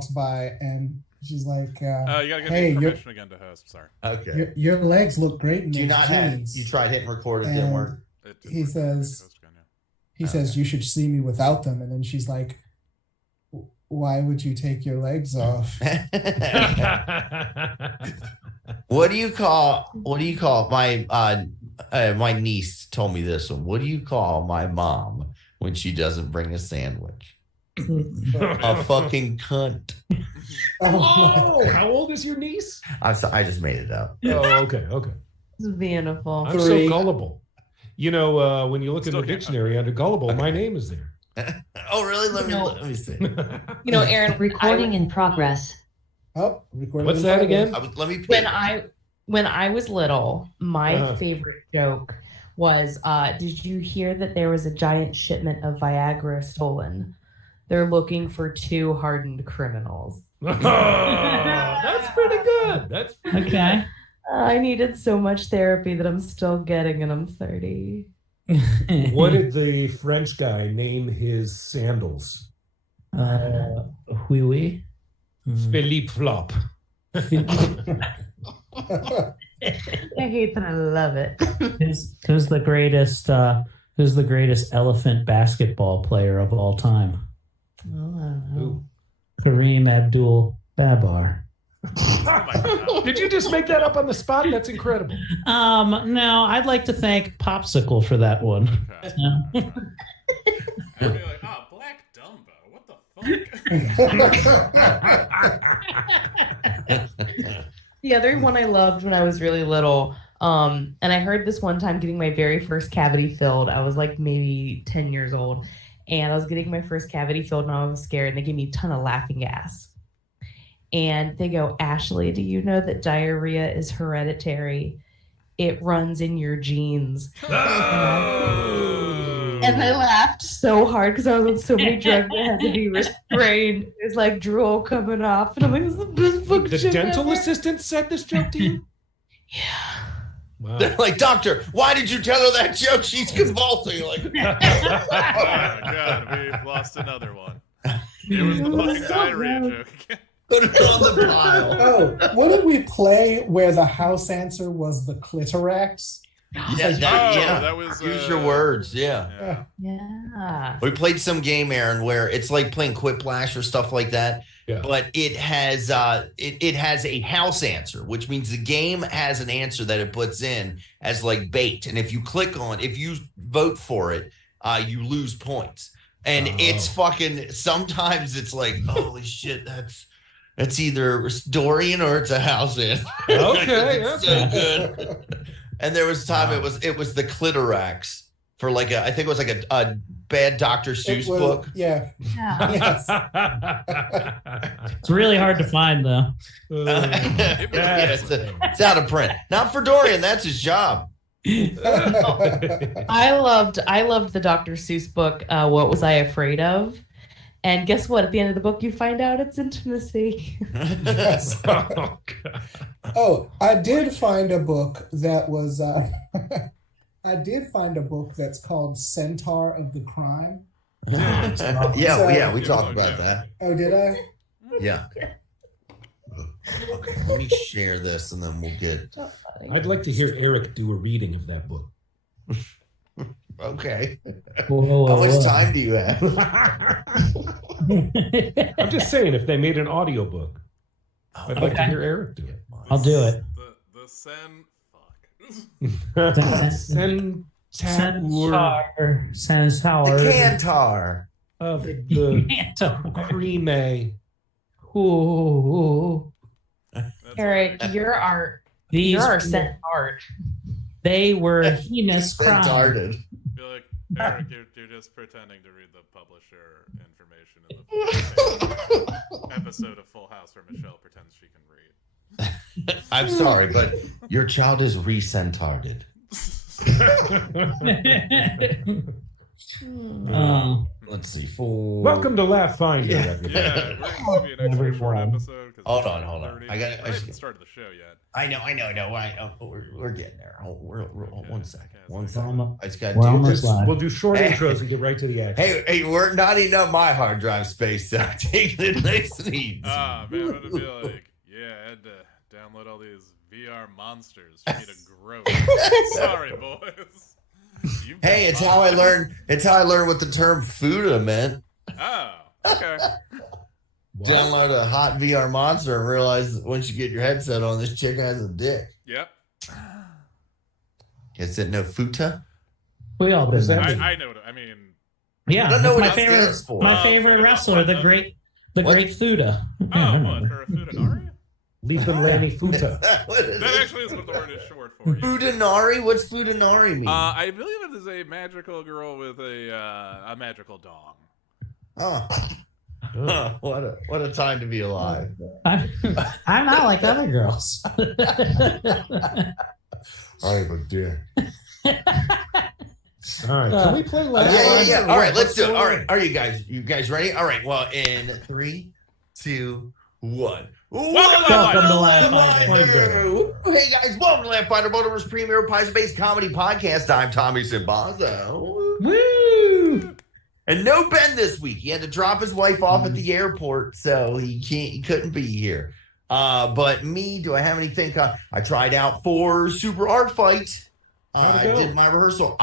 walks by and she's like, you gotta give "Hey, me permission again to host. Sorry. Okay. your legs look great in Do you those not have? jeans." You tried hitting record, it didn't work. He says, yeah. "You should see me without them." And then she's like, "Why would you take your legs off?" What do you call my my niece told me this one. What do you call my mom when she doesn't bring a sandwich? A fucking cunt. Oh, how old is your niece? I just made it up. Oh, okay. It's beautiful. I'm 3. so gullible. You know, when you look in the dictionary under gullible, my name is there. Oh, really? Let me see. Aaron, Recording in progress. Oh, recording. What's that again? Let me. when I was little, my favorite joke was, did you hear that there was a giant shipment of Viagra stolen? They're looking for 2 hardened criminals. That's pretty good. That's pretty Okay. I needed so much therapy that I'm still getting, and I'm 30. good. What did the French guy name his sandals? Oui, oui. Philippe Flop. I hate that I love it. Who's the greatest elephant basketball player of all time? Ooh. Kareem Abdul-Jabbar. Oh my God. Did you just make that up on the spot? That's incredible. No, I'd like to thank Popsicle for that one. Okay. I'd be like, Black Dumbo. What the fuck? The other one I loved when I was really little, and I heard this one time getting my very first cavity filled. I was like maybe 10 years old, and I was getting my first cavity filled, and I was scared, and they gave me a ton of laughing gas. And they go, "Ashley, do you know that diarrhea is hereditary? It runs in your genes." Oh. And I laughed so hard because I was on so many drugs that had to be restrained. It was like drool coming off. And I'm like, "This is the best fucking The shit dental ever." assistant said this joke to you? Yeah. Wow. They're like, "Doctor, why did you tell her that joke? She's convulsing." Like, Oh God, we've lost another one. It was the fucking diarrhea joke again. put it on the pile. Oh, what did we play where the house answer was the clitorax? Yeah, that was use your words. Yeah. Yeah. We played some game, Aaron, where it's like playing Quiplash or stuff like that. Yeah. But it has it has a house answer, which means the game has an answer that it puts in as like bait. And if you vote for it, you lose points. And it's fucking, sometimes it's like, holy shit, that's either Dorian or it's a house answer. Okay, It's so good. And there was a time it was the Clitorax for like I think it was like a bad Dr. Seuss book. Yeah. Yes. It's really hard to find, though. It's out of print. Not for Dorian. That's his job. I loved the Dr. Seuss book, What Was I Afraid Of? And guess what? At the end of the book, you find out it's intimacy. Yes. Oh, God. Oh, I did find a book that was I did find a book that's called Centaur of the Crime. Yeah, we talked about that. Oh, did I? Yeah. Okay, let me share this and then we'll get. I'd like to hear Eric do a reading of that book. Okay. Whoa, How much whoa. time do you have? I'm just saying, if they made an audiobook, I'd like to hear Eric do it. I'll do it. The sen. Centaur. The Cantar. Of the cream. Ooh. Eric, you're our centaur. They were heinous crimes. Centaurded. Feel like Eric, you're just pretending to read the publisher information in the episode of Full House where Michelle pretends she can read. I'm sorry, but your child is re-centaurded. Let's see. 4. Welcome to Laughfinder. Yeah. Yeah, we're going to be an extra short episode. Hold on. I haven't started the show yet. I know. We're getting there. We're 1 second. 1 We're second. I just got we're to do almost this. live. We'll do short intros and get right to the action. Hey, we're not eating up my hard drive space. So I'm taking it nice and easy. Man, I'm going to be like, I had to download all these VR monsters for me to grow. Sorry, boys. Hey, it's how I learned. It's how I learned what the term "fuda" meant. Oh, okay. Download a hot VR monster and realize that once you get your headset on, this chick has a dick. Yep. Is it no futa? We all been there. I know what I mean. Yeah, I don't know that's what it stands for. my favorite wrestler, the great Fuda. Oh, what, for a Fudanari? Leapin' Lanny Futa. That actually is what the word is short for. Yeah. Fudanari? What's Fudanari mean? I believe it is a magical girl with a magical dong. Oh, what a time to be alive. I'm not like other girls. I have a dick. All right, can we play Laughfinder? Yeah. All right, let's do it. All right, are you guys ready? All right, well, in 3, 2, 1. Welcome to Laughfinder. Hey guys, welcome to Laughfinder, Baltimore's premier Pisa-based comedy podcast. I'm Tommy Simbazo. Woo! And no Ben this week. He had to drop his wife off at the airport, so he couldn't be here. But me, do I have anything? I tried out for Super Art Fight. I did my rehearsal.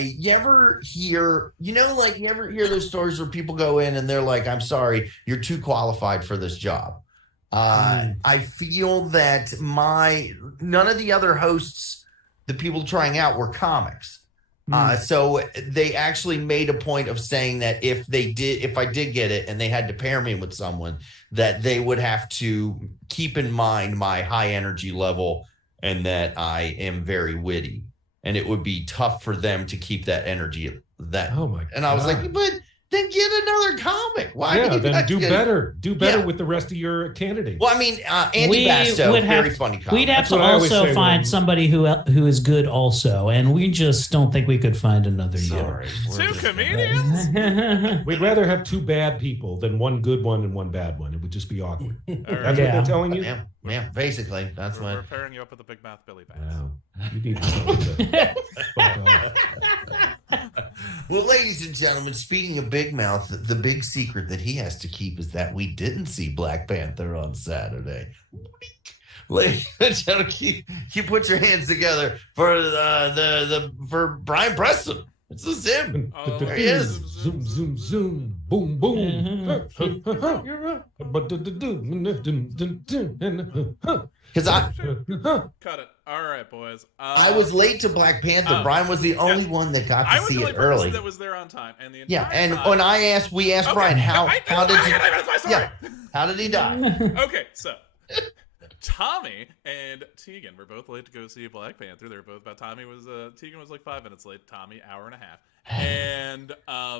You ever hear those stories where people go in and they're like, I'm sorry, you're too qualified for this job. I feel that none of the other hosts, the people trying out, were comics. So they actually made a point of saying that if I did get it and they had to pair me with someone, that they would have to keep in mind my high energy level and that I am very witty, and it would be tough for them to keep that energy. Oh my God. And I was like, but then get another comic. Why? Yeah, then do better. Do better with the rest of your candidates. Well, I mean, Andy Basto, very funny comic. We'd have That's to what I always also say find when- somebody who is good also, and we just don't think we could find another Sorry, Two comedians? yet. We'd rather have 2 bad people than 1 good one and 1 bad one. It would just be awkward. All That's right. what they're telling you? Yeah, basically. That's We're what. pairing you up with a big mouth Billy Bass. Wow. You need to tell me that. Fuck off. Well, ladies and gentlemen, speaking of Big Mouth, the big secret that he has to keep is that we didn't see Black Panther on Saturday. Ladies and gentlemen, you put your hands together for for Brian Preston. It's just him. Oh, There he is. Zoom, zoom, zoom. Boom, boom. Because Cut it. All right, boys. I was late to Black Panther. Brian was the only one that got I to was see the it only person early. that was there on time, and the Yeah, entire and time, when we asked Brian how did he? That's my story. Yeah, how did he die? Okay, so Tommy and Tegan were both late to go see Black Panther. They were both about. Tegan was like 5 minutes late. Tommy, hour and a half. And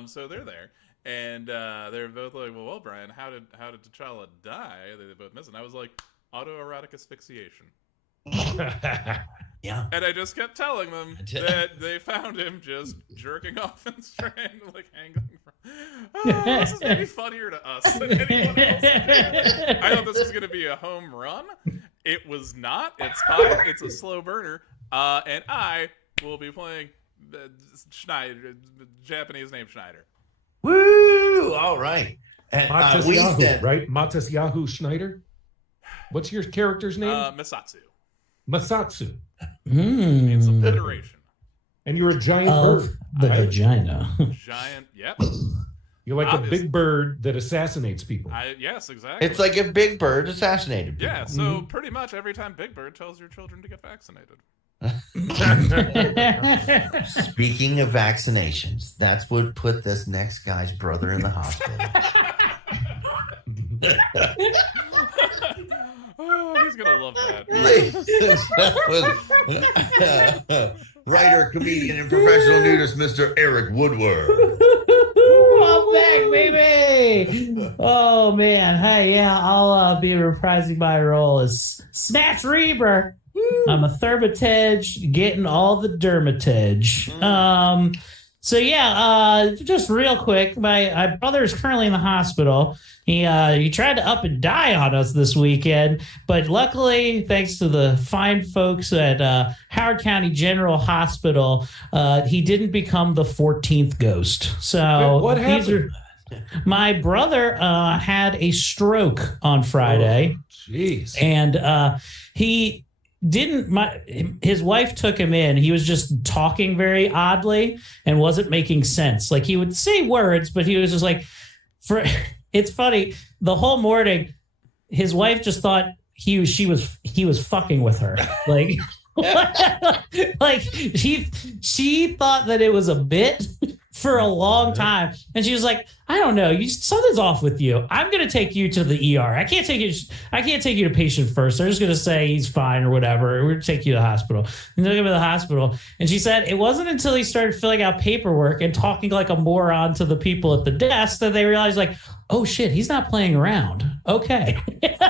so they're there, and they're both like, "Well, Brian, how did T'Challa die?" They both missed, and I was like, "Autoerotic asphyxiation." Yeah. And I just kept telling them that they found him just jerking off and like hanging from. This is gonna be funnier to us than anyone else. I thought this was gonna be a home run. It was not. It's fine. It's a slow burner. And I will be playing Schneider, Japanese name Schneider. Woo! All right. And Matisyahu, right? Matisyahu Schneider? What's your character's name? Misatsu. Masatsu. It's a federation. And you're a giant Of bird. the right? vagina. Giant. Yep. You're like a Obviously. big bird that assassinates people. Yes, exactly. It's like if Big Bird assassinated people. Yeah, so pretty much every time Big Bird tells your children to get vaccinated. Speaking of vaccinations, that's what put this next guy's brother in the hospital. Oh, he's gonna love that. Ladies and gentlemen, writer, comedian, and professional nudist, Mr. Eric Woodward. I'm back, baby. Oh man, hey, yeah, I'll be reprising my role as Snatch Reaver. I'm a thermatege getting all the dermatege. So yeah, just real quick, my brother is currently in the hospital. He tried to up and die on us this weekend, but luckily, thanks to the fine folks at Howard County General Hospital, he didn't become the 14th ghost. So what happened? My brother had a stroke on Friday. Jeez. And he his wife took him in. He was just talking very oddly and wasn't making sense. Like he would say words, but he was just like, it's funny. The whole morning, his wife just thought he was fucking with her. Like, like she thought that it was a bit for a long time. And she was like, I don't know, something's off with you. I'm going to take you to the ER. I can't take you to patient first. They're just going to say he's fine or whatever. We're going to take you to the hospital. And they took him to the hospital. And she said it wasn't until he started filling out paperwork and talking like a moron to the people at the desk that they realized, like, oh shit, he's not playing around. Okay.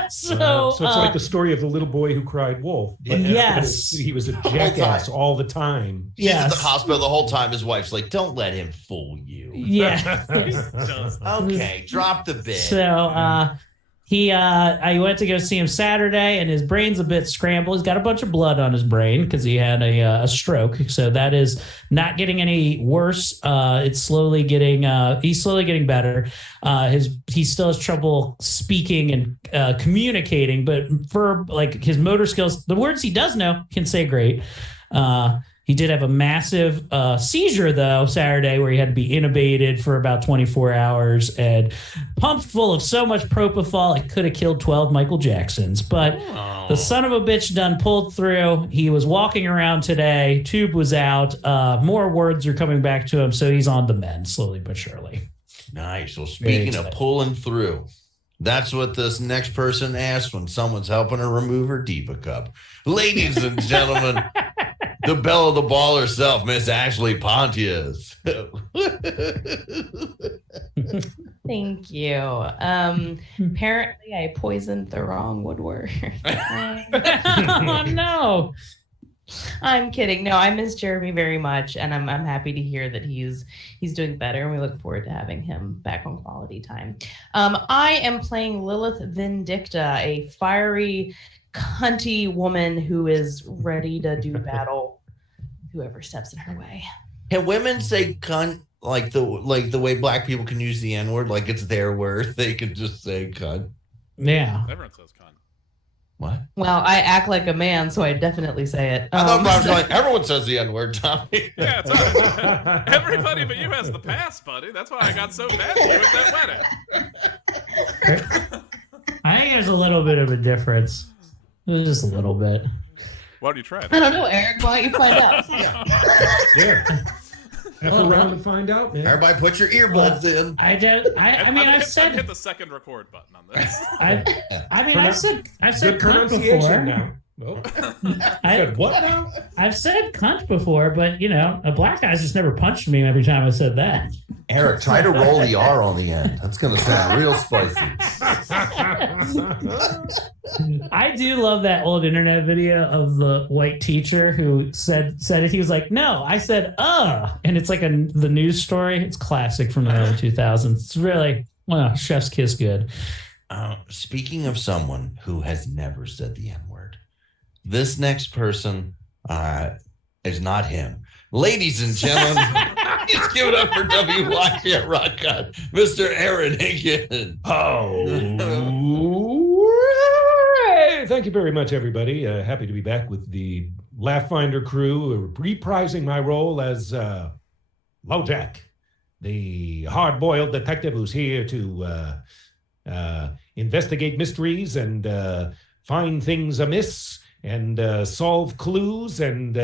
So it's like the story of the little boy who cried wolf. But yes. He was a jackass all the time. He's at the hospital the whole time. His wife's like, don't let him fool you. Yeah. Okay, drop the bit. So I went to go see him Saturday, and his brain's a bit scrambled. He's got a bunch of blood on his brain because he had a stroke. So that is not getting any worse. It's slowly getting he's slowly getting better. He still has trouble speaking and communicating, but for like his motor skills, the words he does know, can say great. He did have a massive seizure, though, Saturday, where he had to be intubated for about 24 hours and pumped full of so much propofol it could have killed 12 Michael Jacksons. But the son of a bitch done pulled through. He was walking around today. Tube was out. More words are coming back to him, so he's on the mend, slowly but surely. Nice. Well, speaking of pulling through, that's what this next person asks when someone's helping her remove her diva cup. Ladies and gentlemen, the belle of the ball herself, Miss Ashley Pontius. Thank you. Apparently, I poisoned the wrong woodwork. Oh, no. I'm kidding. No, I miss Jeremy very much, and I'm happy to hear that he's doing better, and we look forward to having him back on Quality Time. I am playing Lilith Vindicta, a fiery, cunty woman who is ready to do battle whoever steps in her way. Can women say cunt like the way black people can use the N-word, like it's their word? They can just say cunt. Yeah. Everyone says cunt. What? Well, I act like a man, so I definitely say it. I thought I was like, everyone says the N-word, Tommy. Yeah, it's all right. Everybody but you has the pass, buddy. That's why I got so mad at you at that wedding. I think there's a little bit of a difference. It was just a little bit. Why don't you try it? I don't know, Eric. Why don't you find out? Yeah. F around and find out, man. Everybody put your earbuds in. I've hit the second record button on this. I've said Good cunt pronunciation before. now. Oh. Said what now? I've said cunt before, but a black guy's just never punched me every time I said that. Eric, try to roll the R on the end. That's going to sound real spicy. I do love that old internet video of the white teacher who said it. He was like, no, I said, and it's like the news story. It's classic from the early 2000s. It's really, chef's kiss good. Speaking of someone who has never said the N-word, this next person is not him. Ladies and gentlemen, just give it up for WYC Rock God, Mr. Aaron Higgins. Oh, thank you very much, everybody. Happy to be back with the Laughfinder crew, reprising my role as LoJack, the hard-boiled detective who's here to investigate mysteries and find things amiss and solve clues and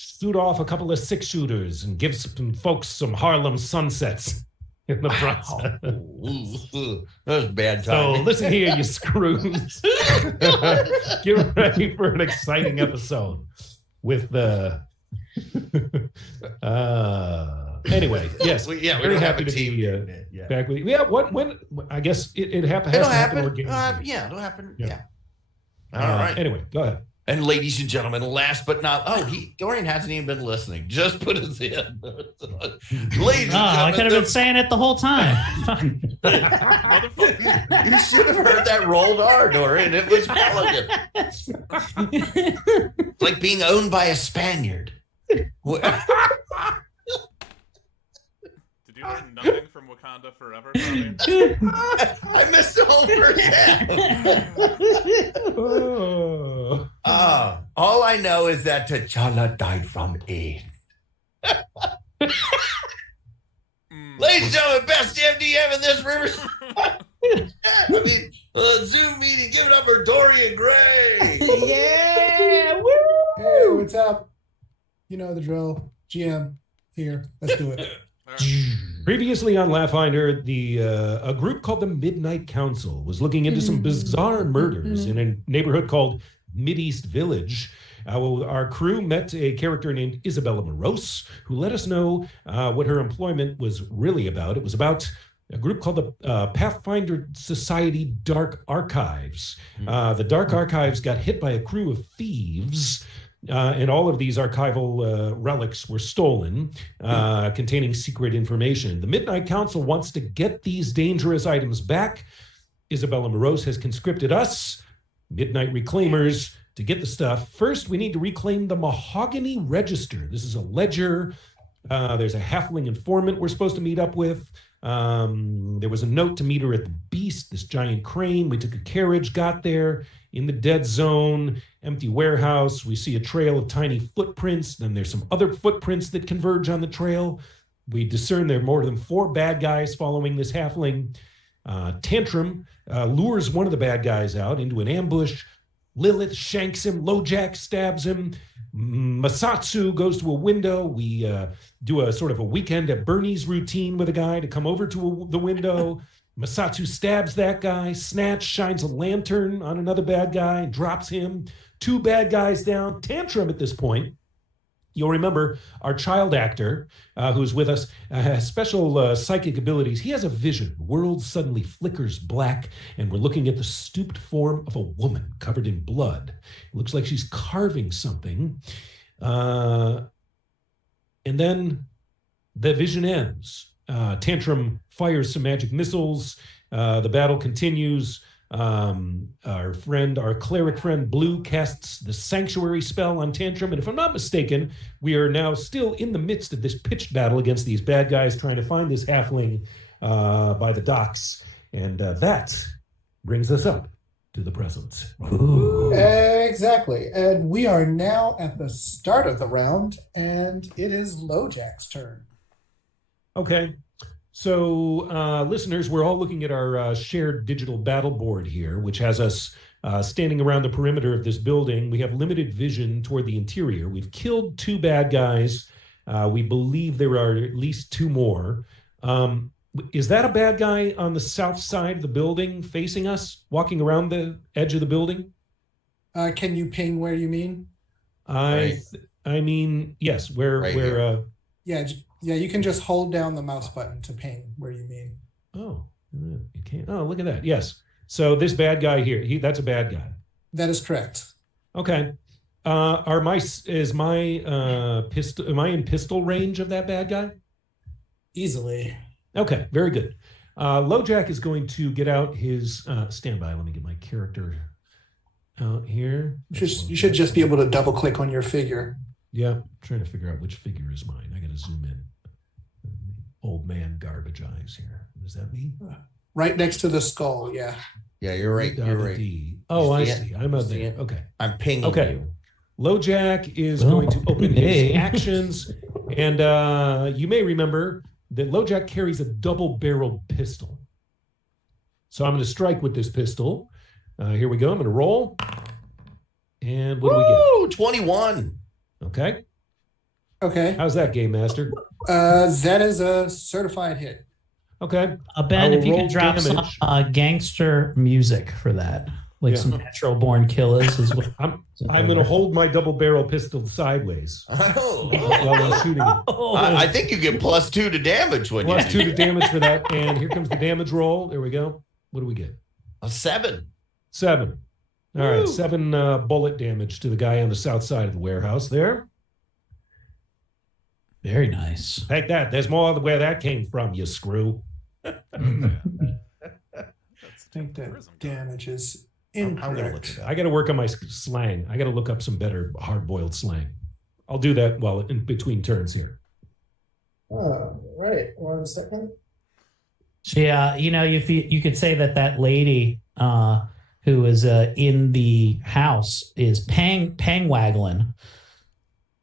shoot off a couple of six-shooters and give some folks some Harlem sunsets in the process. That was bad So timing. listen here, you screws. Get ready for an exciting episode with the... anyway, yes. We very don't have happy a to team. be back with you. Yeah, when I guess it has to happen It'll organically. happen. Yeah. All All right. Anyway, go ahead. And ladies and gentlemen, last but not Dorian hasn't even been listening. Just put us in. Ladies and I gentlemen, could have been saying it the whole time. Motherfucker. you should have heard that rolled R, Dorian. It was elegant. It's like being owned by a Spaniard. Did you learn nothing from Wakanda Forever, Tommy? I missed the whole first half. All I know is that T'Challa died from AIDS. Ladies and gentlemen, best MDM in this river. Zoom meeting, give it up for Dorian Gray. Yeah, woo! Hey, what's up? You know the drill. GM here. Let's do it. Previously on Laughfinder, a group called the Midnight Council was looking into some bizarre murders in a neighborhood called Mideast Village. Our crew met a character named Isabella Morose, who let us know what her employment was really about. It was about a group called the Pathfinder Society Dark Archives. The Dark Archives got hit by a crew of thieves, and all of these archival relics were stolen, containing secret information. The Midnight Council wants to get these dangerous items back. Isabella Morose has conscripted us, Midnight Reclaimers, to get the stuff. First, we need to reclaim the Mahogany Register. This is a ledger. There's a halfling informant we're supposed to meet up with. There was a note to meet her at the Beast, this giant crane. We took a carriage, got there. In the dead zone, empty warehouse, we see a trail of tiny footprints. Then there's some other footprints that converge on the trail. We discern there are more than 4 bad guys following this halfling. Tantrum lures one of the bad guys out into an ambush. Lilith shanks him. LoJack stabs him. Masatsu goes to a window. We do a sort of a weekend at Bernie's routine with a guy to come over to the window. Masatsu stabs that guy. Snatch shines a lantern on another bad guy, drops him. 2 bad guys down. Tantrum at this point. You'll remember our child actor who's with us has special psychic abilities. He has a vision. The world suddenly flickers black, and we're looking at the stooped form of a woman covered in blood. It looks like she's carving something. And then the vision ends. Tantrum fires some magic missiles. The battle continues. Our cleric friend Blue casts the sanctuary spell on Tantrum. And if I'm not mistaken, we are now still in the midst of this pitched battle against these bad guys trying to find this halfling by the docks. And that brings us up to the present. Ooh. Exactly. And we are now at the start of the round, and it is LoJack's turn. Okay. So, listeners, we're all looking at our shared digital battle board here, which has us standing around the perimeter of this building. We have limited vision toward the interior. We've killed 2 bad guys. We believe there are at least 2 more. Is that a bad guy on the south side of the building facing us, walking around the edge of the building? Can you ping where you mean? I mean, yes, where Yeah, you can just hold down the mouse button to ping where you mean. Oh, you can't. Oh, look at that. Yes. So this bad guy here, that's a bad guy. That is correct. Okay. Am I in pistol range of that bad guy? Easily. Okay, very good. LoJack is going to get out his standby. Let me get my character out here. You should just be able to double click on your figure. Yeah, I'm trying to figure out which figure is mine. I got to zoom in. Old man garbage eyes here. What does that mean? Right next to the skull, yeah. Yeah, you're right. You're right. D. Oh, I see. I'm out there. Okay. I'm pinging you. LoJack is going to open his actions. And you may remember that LoJack carries a double-barreled pistol. So I'm going to strike with this pistol. Here we go. I'm going to roll. And what do we get? 21. Okay. Okay. How's that, Game Master? That is a certified hit. Okay. Ben, if you can drop some gangster music for that, like some natural born killers as well. I'm going to hold my double barrel pistol sideways while I'm shooting it. I think you get +2 to damage when +2 to damage for that. And here comes the damage roll. There we go. What do we get? A 7. 7. All right, 7 bullet damage to the guy on the south side of the warehouse there. Very nice. Take that. There's more where that came from, you screw. That's I think that tourism guy. damage is I'm gonna look incorrect. it up. I got to work on my slang. I got to look up some better hard-boiled slang. I'll do that while in between turns here. Right. 1 second. Yeah, you could say that lady who is in the house is Pangwaglin.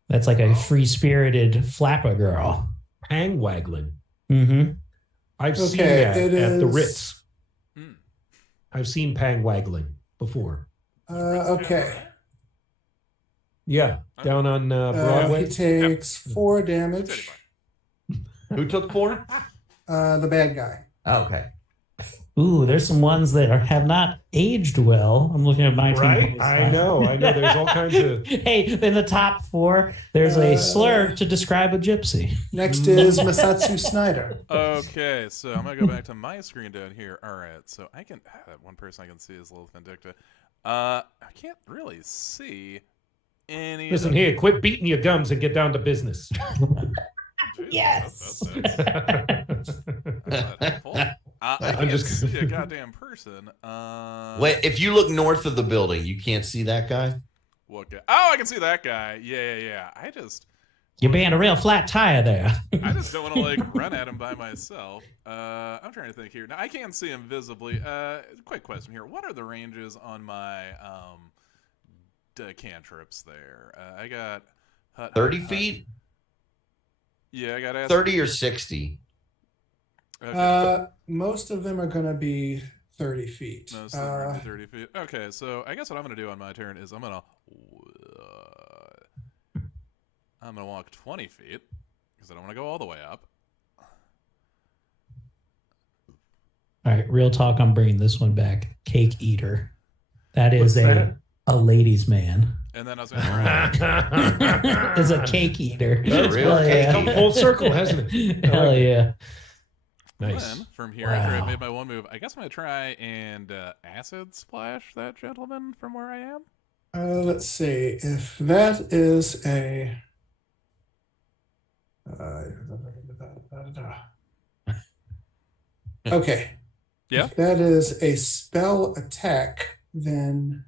That's like a free-spirited flapper girl. Pangwaglin. Mm-hmm. I've seen Okay, that it at the is- Ritz. I've seen Pangwaglin before. Okay. Yeah, down on Broadway. He takes 4 damage. Who took 4? The bad guy. Oh, okay. Ooh, there's some ones that have not aged well. I'm looking at my team. Right? I know. There's all kinds of. Hey, in the top 4, there's a slur to describe a gypsy. Next is Masatsu Snyder. Okay, so I'm gonna go back to my screen down here. All right, so I can that one person I can see is Lilith Vindicta. I can't really see any. Listen here, quit beating your gums and get down to business. Jesus, Yes. that's not helpful. I I'm can't just- see a goddamn person. Wait, if you look north of the building, you can't see that guy? What guy? Oh, I can see that guy. Yeah. You're being a real flat tire there. I just don't want to like run at him by myself. I'm trying to think here. Now I can't see him visibly. Quick question here: what are the ranges on my cantrips there? I got 30 feet? Yeah, I got 30 or 60? Okay. Most of them are going to be 30 feet. Most of them are gonna be 30 feet. Okay, so I guess what I'm going to do on my turn is I'm going to walk 20 feet because I don't want to go all the way up. All right, real talk. I'm bringing this one back. Cake eater. That is What's that? a ladies' man. And then I was going to Is a cake eater. That's real Hell cake yeah. Come full circle, hasn't it? Hell yeah. Nice. Then, from here, after I Wow. made my one move, I guess I'm going to try and acid splash that gentleman from where I am. Let's see if that is a. Okay. Yeah. If that is a spell attack, then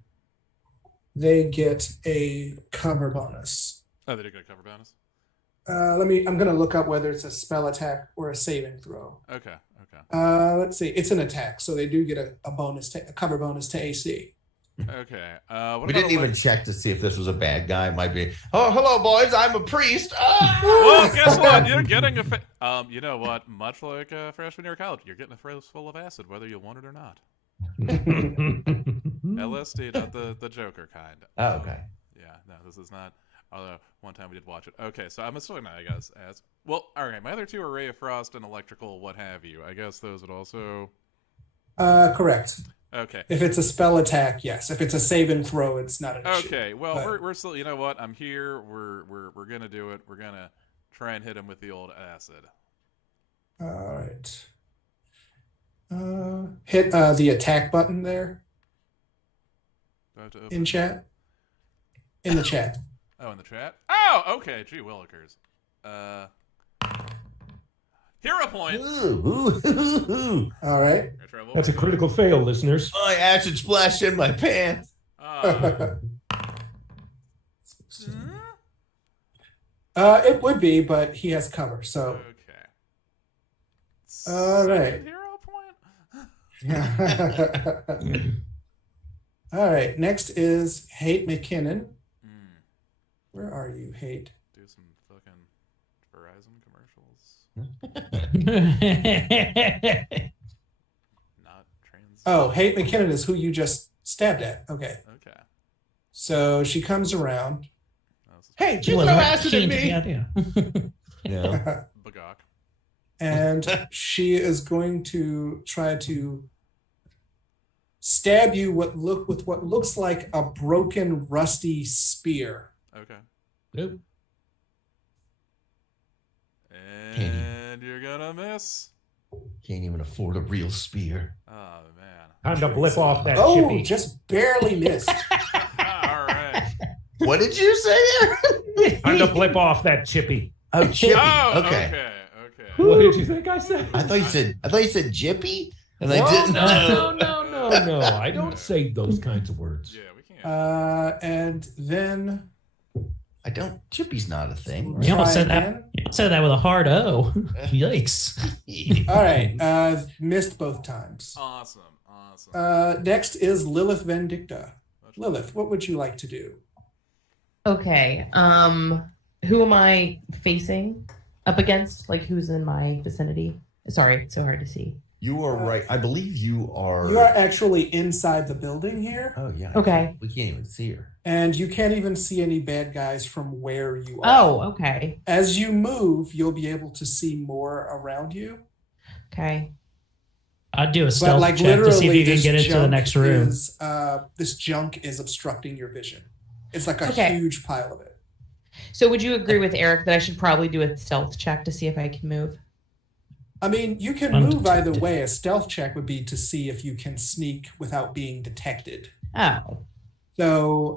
they get a cover bonus. Oh, they did get a cover bonus. I'm gonna look up whether it's a spell attack or a saving throw. Okay. Let's see. It's an attack, so they do get a bonus, a cover bonus to AC. Okay. What We about didn't even check to see if this was a bad guy. It might be, oh, hello, boys. I'm a priest. Ah! Well, guess what? You're getting you know what? Much like freshman year of college, you're getting a face full of acid, whether you want it or not. LSD, not the Joker kind. Oh, okay. Yeah, no, this is not. Although one time we did watch it. Okay, so I'm assuming I guess as well. All right, my other two are Ray of Frost and Electrical, what have you. I guess those would also. Correct. Okay. If it's a spell attack, yes. If it's a save and throw, it's not an issue. Okay. Well, but- we're still. You know what? I'm here. We're gonna do it. We're gonna try and hit him with the old acid. All right. Hit the attack button there Do I have to open in chat. In the chat. Oh, in the chat? Oh, okay. Gee willikers. Hero point. Ooh. All right. That's a critical fail, listeners. I acid splashed in my pants. It would be, but he has cover. So, Okay. All right. Second hero point? all right. Next is Hate McKinnon. Hmm. Where are you, Hate? Do some fucking Verizon commercials. Not trans. Oh, Hate McKinnon is who you just stabbed at. Okay. Okay. So she comes around. Oh, this is Hey, She you throw wasn't acid keen at to the me. idea. Yeah. Bagok. And she is going to try to stab you with what looks like a broken, rusty spear. Okay. Nope. And you're gonna miss. Can't even afford a real spear. Oh man. Time to blip off that Oh, chippy. just barely missed. All right. What did you say, Aaron? Time to blip off that chippy. Oh, chippy. Oh, Okay. okay. What did you think I said? I thought you said jippy, and I No, didn't. no. I don't say those kinds of words. Yeah, we can't. And then I don't. Chippy's not a thing. You almost try said that. again. You said that with a hard O. Yikes. All right. Missed both times. Awesome. Next is Lilith Vindicta. Lilith, what would you like to do? Okay. Who am I facing up against? Like, who's in my vicinity? Sorry, it's so hard to see. You are right. I believe you are. You are actually inside the building here. Oh yeah. Okay. We can't even see her. And you can't even see any bad guys from where you are. Oh, okay. As you move, you'll be able to see more around you. Okay. I'd do a But stealth like check to see if literally, you can this get into the junk next room. this junk is obstructing your vision. It's like a Okay. huge pile of it. So would you agree with Eric that I should probably do a stealth check to see if I can move? I mean, you can Undetected. move either way. A stealth check would be to see if you can sneak without being detected. Oh. So,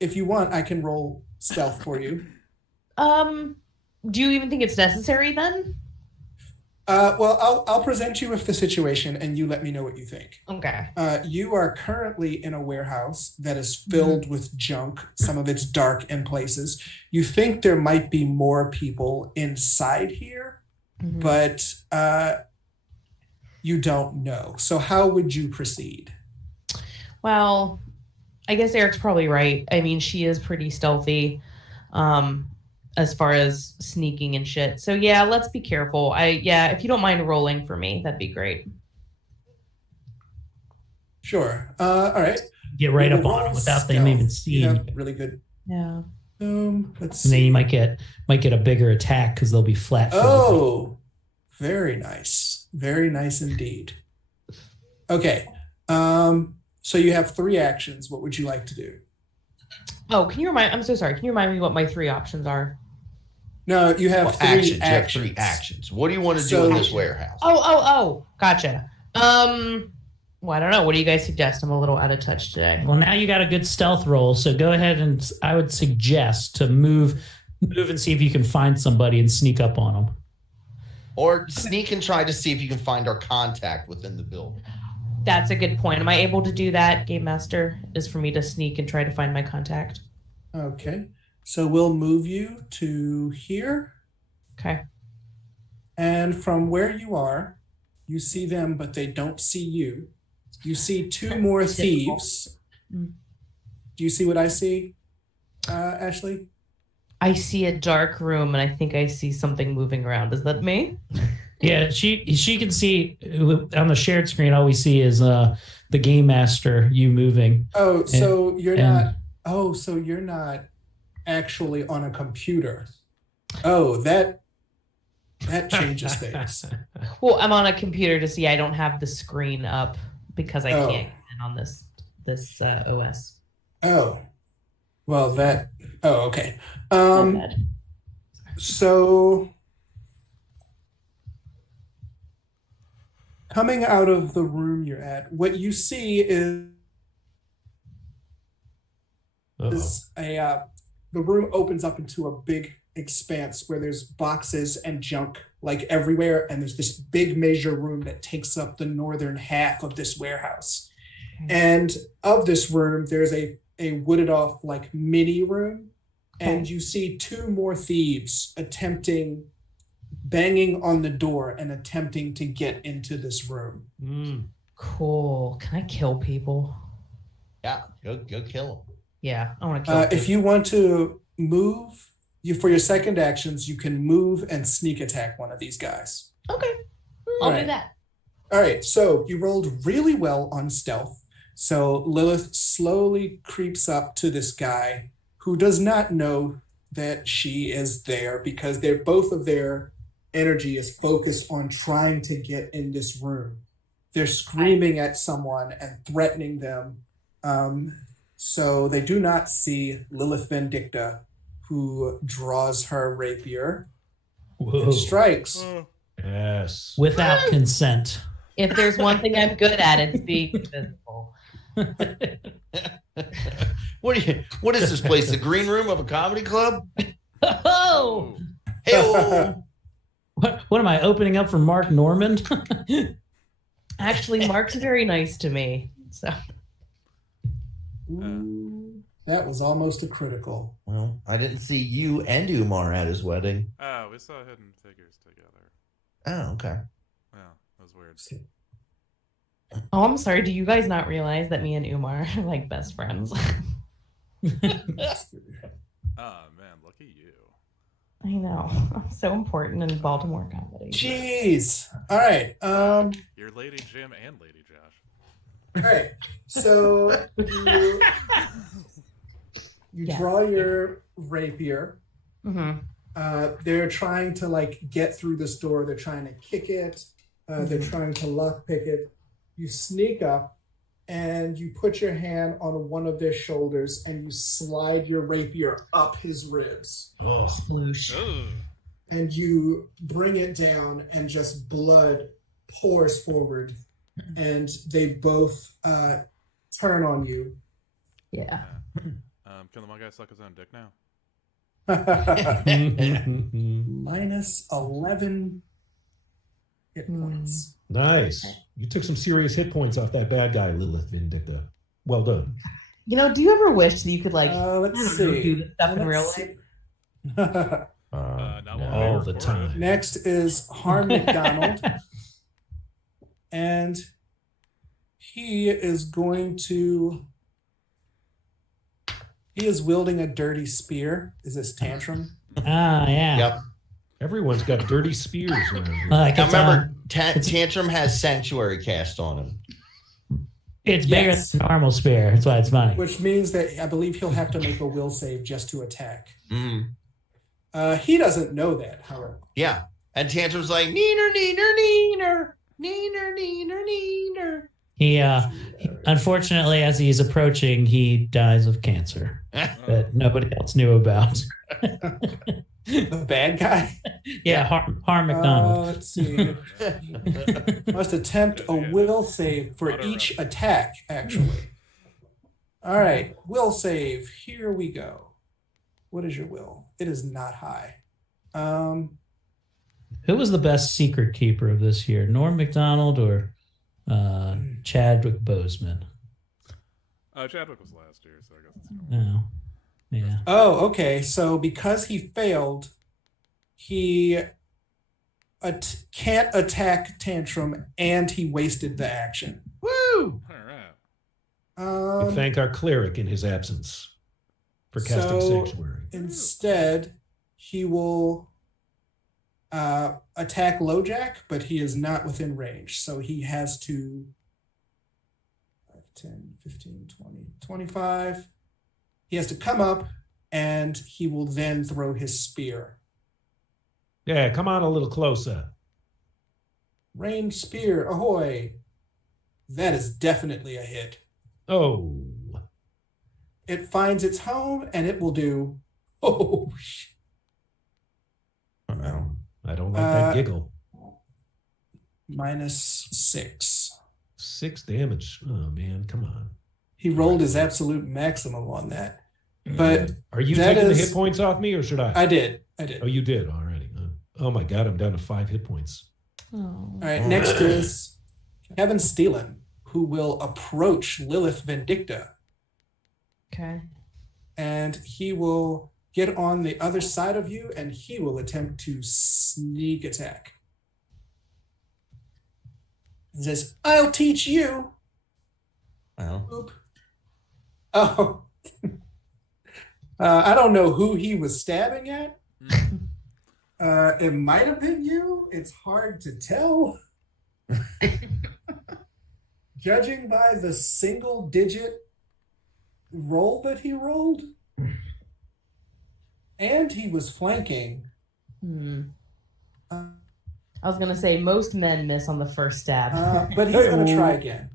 if you want, I can roll stealth for you. Do you even think it's necessary then? Well, I'll present you with the situation, and you let me know what you think. Okay. You are currently in a warehouse that is filled with junk. Some of it's dark in places. You think there might be more people inside here, Mhm. but you don't know. So how would you proceed? Well, I guess Eric's probably right. I mean, she is pretty stealthy, as far as sneaking and shit. So yeah, let's be careful. If you don't mind rolling for me, that'd be great. Sure. All right. Get right We up will on roll them without them stealth. even You seeing have you. really good. Yeah. Let's And then see. you might get a bigger attack because they'll be flat. Oh, very nice. Very nice indeed. Okay. So you have 3 actions. What would you like to do? Oh, I'm so sorry. Can you remind me what my 3 options are? No, you have Well, 3 actions. You have actions. 3 actions. What do you want to do So- in this warehouse? Oh, gotcha. Well, I don't know. What do you guys suggest? I'm a little out of touch today. Well, now you got a good stealth roll, so go ahead and I would suggest to move and see if you can find somebody and sneak up on them. Or sneak and try to see if you can find our contact within the building. That's a good point. Am I able to do that, Game Master? Is for me to sneak and try to find my contact? Okay. So we'll move you to here. Okay. And from where you are, you see them, but they don't see you. You see 2 more thieves. Mm. Do you see what I see, Ashley? I see a dark room, and I think I see something moving around. Is that me? Yeah, she can see on the shared screen. All we see is the game master, you moving. Oh, so you're and- not. Oh, so you're not actually on a computer. Oh, that changes things. Well, I'm on a computer to see. I don't have the screen up because I Oh. can't get in on this OS. Oh, well, that. Oh, okay. My bad. So coming out of the room you're at, what you see is Uh-oh. the room opens up into a big expanse where there's boxes and junk like everywhere, and there's this big major room that takes up the northern half of this warehouse. And of this room, there's a wooded off like mini room, and you see 2 more thieves banging on the door and attempting to get into this room. Cool. Can I kill people? Yeah, go kill them. Yeah, I want to kill people. If you want to move, for your second actions, you can move and sneak attack one of these guys. Okay. I'll Right. do that. All right, so you rolled really well on stealth. So Lilith slowly creeps up to this guy who does not know that she is there because both of their energy is focused on trying to get in this room. They're screaming at someone and threatening them. So they do not see Lilith Vindicta, who draws her rapier Whoa. and strikes. Yes. without consent. If there's one thing I'm good at, it's being invisible. What is this place? The green room of a comedy club? Oh, Hey, what am I opening up for Mark Norman? Actually, Mark's very nice to me. So Ooh, that was almost a critical. well, I didn't see you and Umar at his wedding. Oh, we saw Hidden Figures together. Oh, okay. Wow, that was weird. oh, I'm sorry. Do you guys not realize that me and Umar are like best friends? Oh man, look at you. I know. I'm so important in Baltimore comedy. Jeez. All right. You're Lady Jim and Lady Josh. All right. So you Yes. draw your rapier. Mm-hmm. They're trying to like get through this door. They're trying to kick it. They're trying to lockpick it. You sneak up and you put your hand on one of their shoulders and you slide your rapier up his ribs. Oh. Sploosh. Ugh. And you bring it down and just blood pours forward. And they both turn on you. Yeah. Can the one guy suck his own dick now? Minus 11 hit points. Nice. You took some serious hit points off that bad guy, Lilith Vindicta. Well done. You know, do you ever wish that you could like Let's I don't know, see. do this stuff in real Let's life? see. Not while all we the record time. it. Next is Harm McDonald. And he is wielding a dirty spear. Is this Tantrum? Ah, yeah. Yep. Everyone's got dirty spears around here. Now It's, remember, Tantrum has Sanctuary cast on him. it's bigger Yes. than a normal spear. That's why it's funny. Which means that I believe he'll have to make a will save just to attack. Mm. He doesn't know that, however. Yeah. And Tantrum's like, neener, neener, neener, neener, neener, neener. He, unfortunately, as he's approaching, he dies of cancer that nobody else knew about. The bad guy. Yeah, Harm McDonald. Let's see. Must attempt a will save for each attack, actually. All right, will save. Here we go. What is your will? It is not high. Who was the best secret keeper of this year? Norm McDonald or Chadwick Boseman? Chadwick was last year, so I guess it's No. Yeah. Oh, okay. So because he failed, he can't attack Tantrum, and he wasted the action. Woo! all right. We thank our cleric in his absence for casting So- Sanctuary. Instead, he will attack LoJack, but he is not within range. So he has to 10, 15, 20, 25. He has to come up, and he will then throw his spear. Yeah, come on a little closer. Range spear, ahoy! That is definitely a hit. Oh. It finds its home, and it will do. Oh, I don't like that giggle. -6. 6 damage. Oh, man, come on. He rolled his absolute maximum on that. But Are you that taking the is- hit points off me, or should I? I did. Oh, you did already. Oh my God, I'm down to 5 hit points. Oh. All right, next is Kevin Steelan, who will approach Lilith Vindicta, Okay. and he will get on the other side of you, and he will attempt to sneak attack. He says, "I'll teach you." Well, Oop. Oh. I don't know who he was stabbing at. It might have been you. It's hard to tell. Judging by the single digit roll that he rolled. And he was flanking. I was gonna say most men miss on the first stab. But he's going to try again.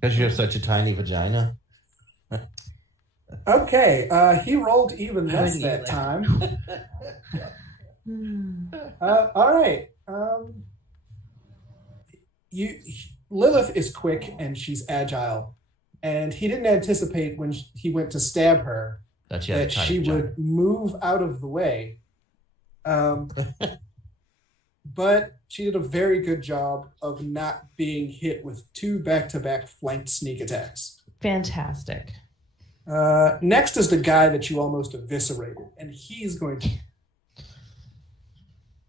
because you have such a tiny vagina. Okay, he rolled even less Really? that time. All right. Lilith is quick and she's agile, and he didn't anticipate when he went to stab her that she would move out of the way. But she did a very good job of not being hit with 2 back-to-back flanked sneak attacks. Fantastic. Next is the guy that you almost eviscerated, and he's going to.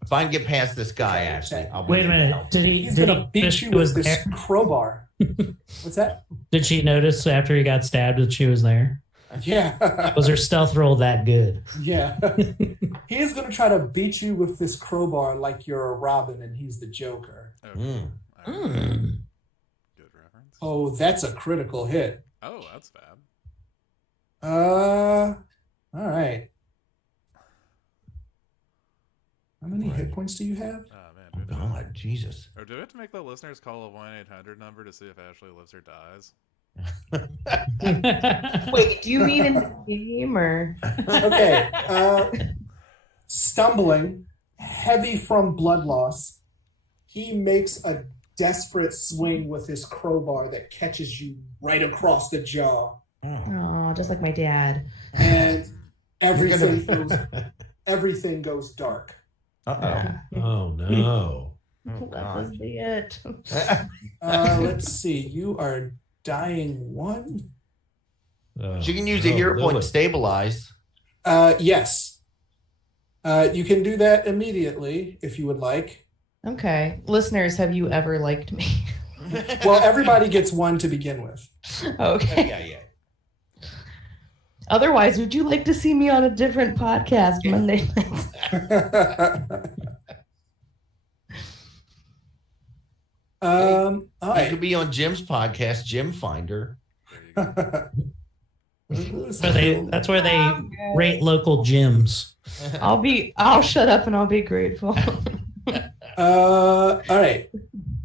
If I can get past this guy, actually, wait a minute. He's going to beat you with this crowbar. What's that? Did she notice after he got stabbed that she was there? Yeah. Was her stealth roll that good? Yeah. He's going to try to beat you with this crowbar like you're a Robin and he's the Joker. Okay. Mm. Good reference. Oh, that's a critical hit. Oh, that's bad. All right. How many hit points do you have? Oh, man. Oh, God, Jesus. Or do we have to make the listeners call a 1-800 number to see if Ashley lives or dies? Wait, do you mean in the game or? Okay. Stumbling, heavy from blood loss, he makes a desperate swing with his crowbar that catches you right across the jaw. Oh, just like my dad. And everything goes dark. Yeah. Oh no. That was it. Let's see. You are dying 1. She can use a hero point to stabilize. Yes. You can do that immediately if you would like. Okay. Listeners, have you ever liked me? Well, everybody gets 1 to begin with. Okay. Yeah. Otherwise, would you like to see me on a different podcast Monday nights? All I right. could be on Jim's podcast, Jim Finder. That's where they rate local gyms. I'll shut up and I'll be grateful. All right.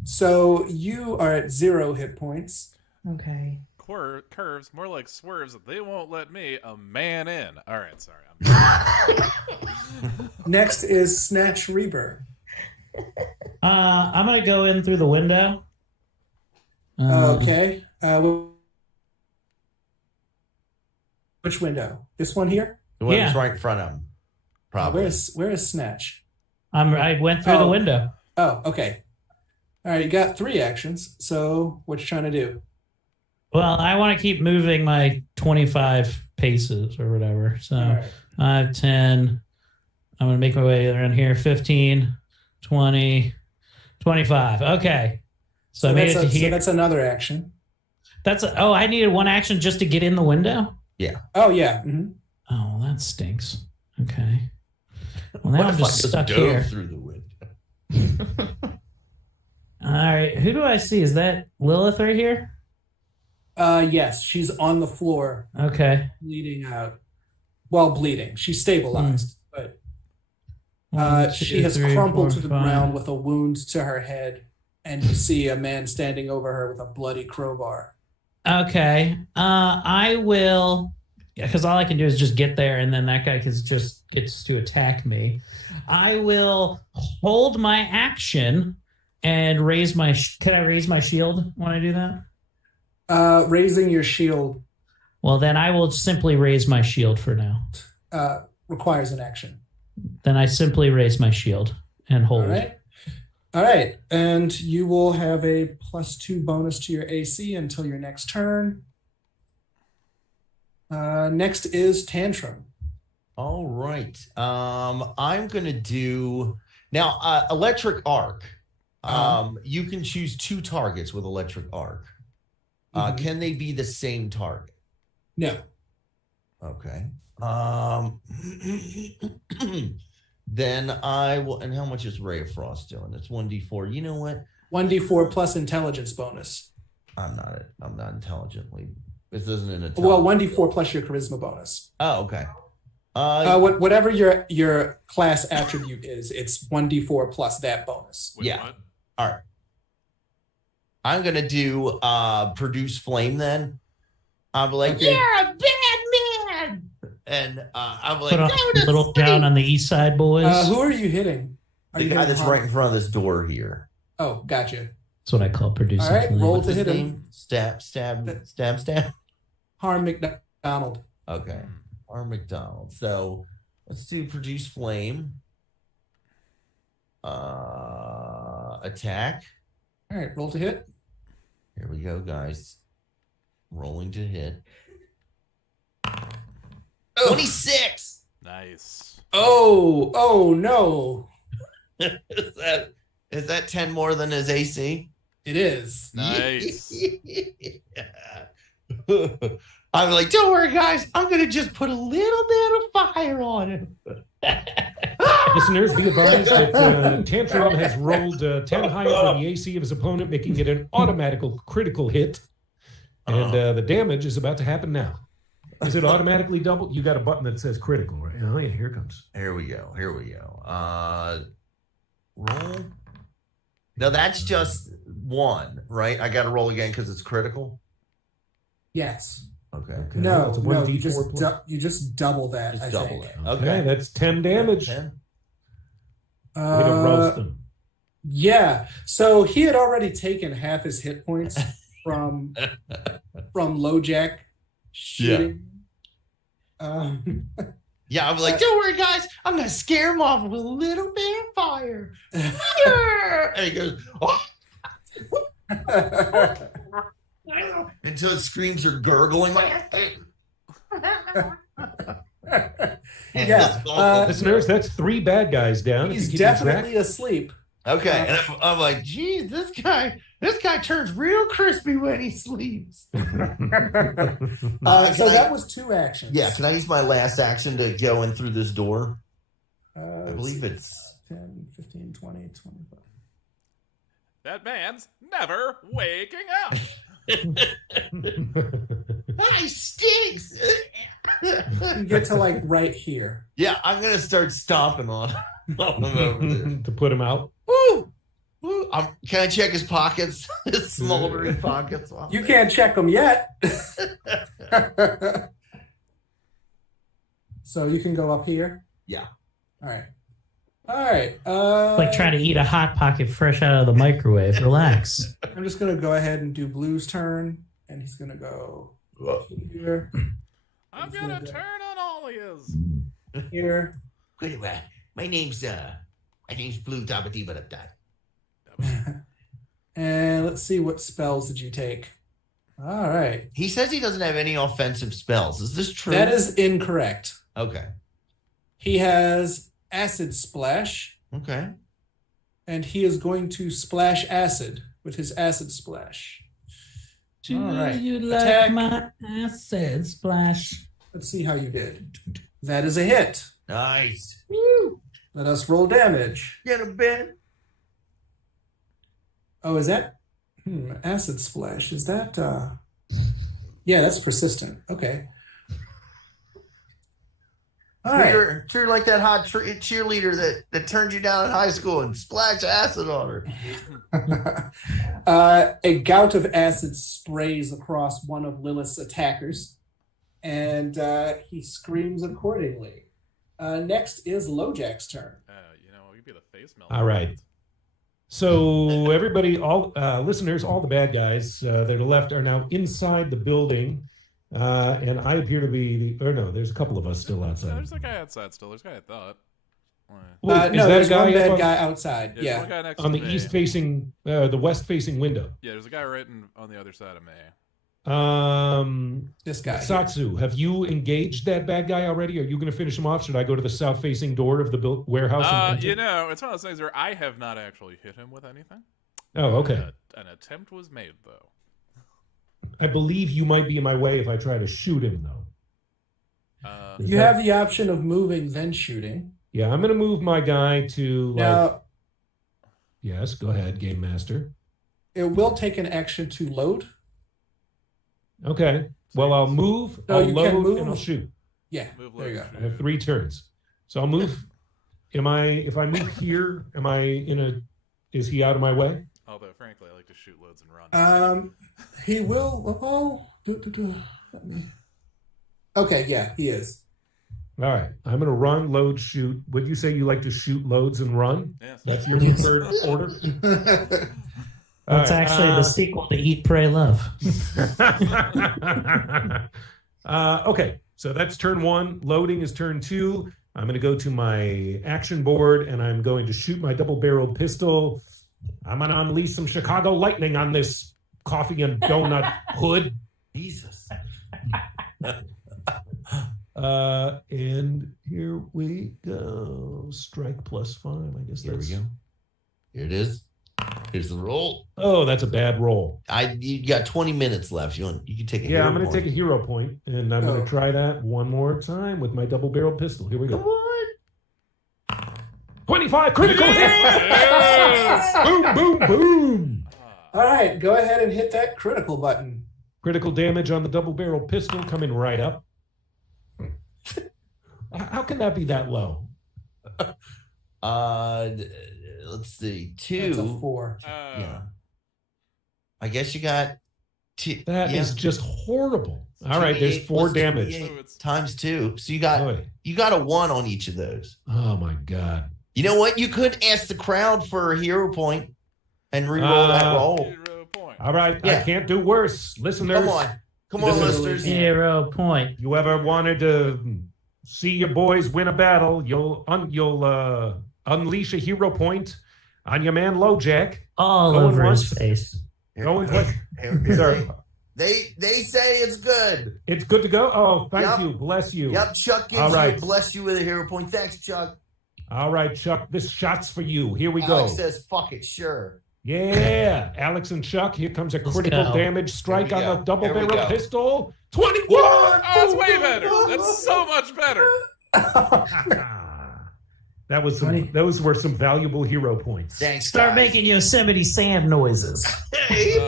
So you are at 0 hit points. Okay. Curves, more like swerves. They won't let me, a man, in. All right, sorry. Next is Snatch Reaver. I'm gonna go in through the window. Okay. Which window? This one here? The one that's Yeah. right in front of him. Probably. Where is Snatch? I went through the window. Oh, okay. All right, you got 3 actions. So what you trying to do? Well, I want to keep moving my 25 paces or whatever. So All right. 5, 10. I'm going to make my way around here. 15, 20, 25. Okay. So I made it to here. So that's another action. I needed 1 action just to get in the window? Oh, yeah. Mm-hmm. Oh, well, that stinks. Okay. Well, now What I'm if I just just stuck dove here. through the window? All right. Who do I see? Is that Lilith right here? Yes, she's on the floor, Okay. bleeding out. Well, bleeding. She's stabilized, but 1, she 2, has 3, crumpled 4, to the 5. ground with a wound to her head, and you see a man standing over her with a bloody crowbar. Okay. I will, because all I can do is just get there, and then that guy gets to attack me. I will hold my action and raise my. Can I raise my shield when I do that? Raising your shield Well, then I will simply raise my shield for now. requires an action. Then I simply raise my shield and hold. All right. And you will have a +2 bonus to your AC until your next turn. Next is Tantrum. All right. I'm gonna do now. Electric arc. You can choose 2 targets with electric arc. Can they be the same target? No. Okay. Then I will. And how much is Ray of Frost doing? It's 1d4. You know what? 1d4 plus intelligence bonus. I'm not intelligently. This isn't an intelligence. Well, 1d4 plus your charisma bonus. Oh, okay. Whatever your class attribute is, it's 1d4 plus that bonus. Wait, Yeah. what? All right. I'm gonna do produce flame then. I'm like, Okay. you're a bad man, and I'm like, Put on go to Little sleep. John on the East Side, boys. Who are you hitting? Are The you guy hitting that's Han? right in front of this door here. Oh, gotcha. That's what I call producing. All right, flame. roll What's to his hit him. name? Stab. Harm McDonald. Okay. Or McDonald. So let's do produce flame. Attack. All right, roll to hit. Here we go, guys. Rolling to hit. 26. Nice. Oh no. Is that 10 more than his AC? It is. Nice. I'm like, don't worry, guys. I'm gonna just put a little bit of fire on him. Listeners, be advised that Tantrum has rolled 10 higher than the AC of his opponent, making it an automatical critical hit. And the damage is about to happen now. Is it automatically double? You got a button that says critical, right? Oh, yeah, here it comes. Here we go. Roll. No, that's just one, right? I got to roll again because it's critical. Yes. Okay. No, It's a no, 1d4 you just double that. Just I double think. it. Okay, that's 10 damage. 10. Way to roast them. Yeah. So he had already taken half his hit points from LoJack shooting. Yeah, I'm like, don't worry, guys. I'm gonna scare him off with a little bit of fire. And he goes, oh. Until his screams are gurgling. Yeah. Listeners, that's 3 bad guys down. He's If you keep track. definitely asleep. Okay, and I'm like, geez, this guy turns real crispy when he sleeps. So that was 2 actions. Yeah, can I use my last action to go in through this door? I believe it's 10, 15, 20, 25. That man's never waking up. He stinks. You get to like right here. Yeah, I'm gonna start stomping on him over there. To put him out. Woo! Woo! Can I check his pockets? His smoldering pockets. You can't check them yet. So you can go up here. Yeah. All right. Like trying to eat a hot pocket fresh out of the microwave. Relax. I'm just gonna go ahead and do Blue's turn, and he's gonna go here. I'm gonna turn on all of yous. Here. My name's Blue Dabba And let's see, what spells did you take? All right. He says he doesn't have any offensive spells. Is this true? That is incorrect. Okay. He has Acid Splash, Okay. and he is going to splash acid with his Acid Splash. Do All right. you like Attack. my acid splash? Let's see how you did. That is a hit. Nice. Let us roll damage. Get him, Ben. Oh, is that Acid Splash? Is that yeah, that's persistent. Okay. All right. You're like that hot cheerleader that turned you down in high school and splashed acid on her. A gout of acid sprays across one of Lilith's attackers, and he screams accordingly. Next is LoJack's turn. We could be the face melt. All right. So everybody, all listeners, all the bad guys that are left are now inside the building. And I appear to be there's a couple of us still outside. There's a guy outside still. There's a guy I thought. Wait, No, there's one bad guy outside. There's Yeah. one guy next on to the me. east facing, the west facing window. Yeah, there's a guy right on the other side of me. This guy. Satsu, have you engaged that bad guy already? Are you going to finish him off? Should I go to the south facing door of the warehouse? And enter? It's one of those things where I have not actually hit him with anything. Oh, okay. An attempt was made, though. I believe you might be in my way if I try to shoot him, though. You have the option of moving then shooting. Yeah, I'm going to move my guy to Now, Yes, go ahead, Game Master. it will take an action to load. Okay. Well, I'll move, No, I'll you can load, move. and I'll shoot. Yeah, Move there you load, go. I have 3 turns. So I'll move. If I move here, is he out of my way? Although, frankly, I like to shoot loads and run. He will. Okay, yeah, he is. All right. I'm going to run, load, shoot. Would you say you like to shoot loads and run? Yes. That's your third order? That's actually the sequel to Eat, Pray, Love. Okay, so that's turn 1. Loading is turn 2. I'm going to go to my action board, and I'm going to shoot my double-barreled pistol. I'm going to unleash some Chicago lightning on this coffee and donut hood. Jesus. And here we go. Strike +5. I guess Here that's... we go. Here it is. Here's the roll. Oh, that's a bad roll. You got 20 minutes left. You can take a Yeah, hero I'm going to point. take a hero point, and I'm going to try that one more time with my double-barreled pistol. Here we go. Come on. 25 critical hit. Boom, boom, boom. All right, go ahead and hit that critical button. Critical damage on the double-barreled pistol coming right up. How can that be that low? Let's see. 2. That's a 4. Yeah. I guess you got 2. That is just horrible. All right, there's 4 damage. Times 2. So you got a 1 on each of those. Oh my god. You know what? You could ask the crowd for a hero point and re-roll that roll. Hero point. All right, Yeah. I can't do worse. Listeners. Come on, This is- listeners. 0 point. You ever wanted to see your boys win a battle, you'll unleash a hero point on your man LoJack. All Going over once. his face. Going quick. Sir, They say it's good. it's good to go. Oh, thank Yep. you. Bless you. Yep, Chuck gives All right. you bless you with a hero point. Thanks, Chuck. All right, Chuck, this shot's for you. Here we Alex go. says, fuck it, sure. Yeah, Alex and Chuck, here comes a Let's critical go. damage strike Here we on go. the double Here we barrel go. pistol. 21! Oh, that's way better. That's so much better. That was those were some valuable hero points. Thanks, Start guys. making Yosemite Sam noises. Hey,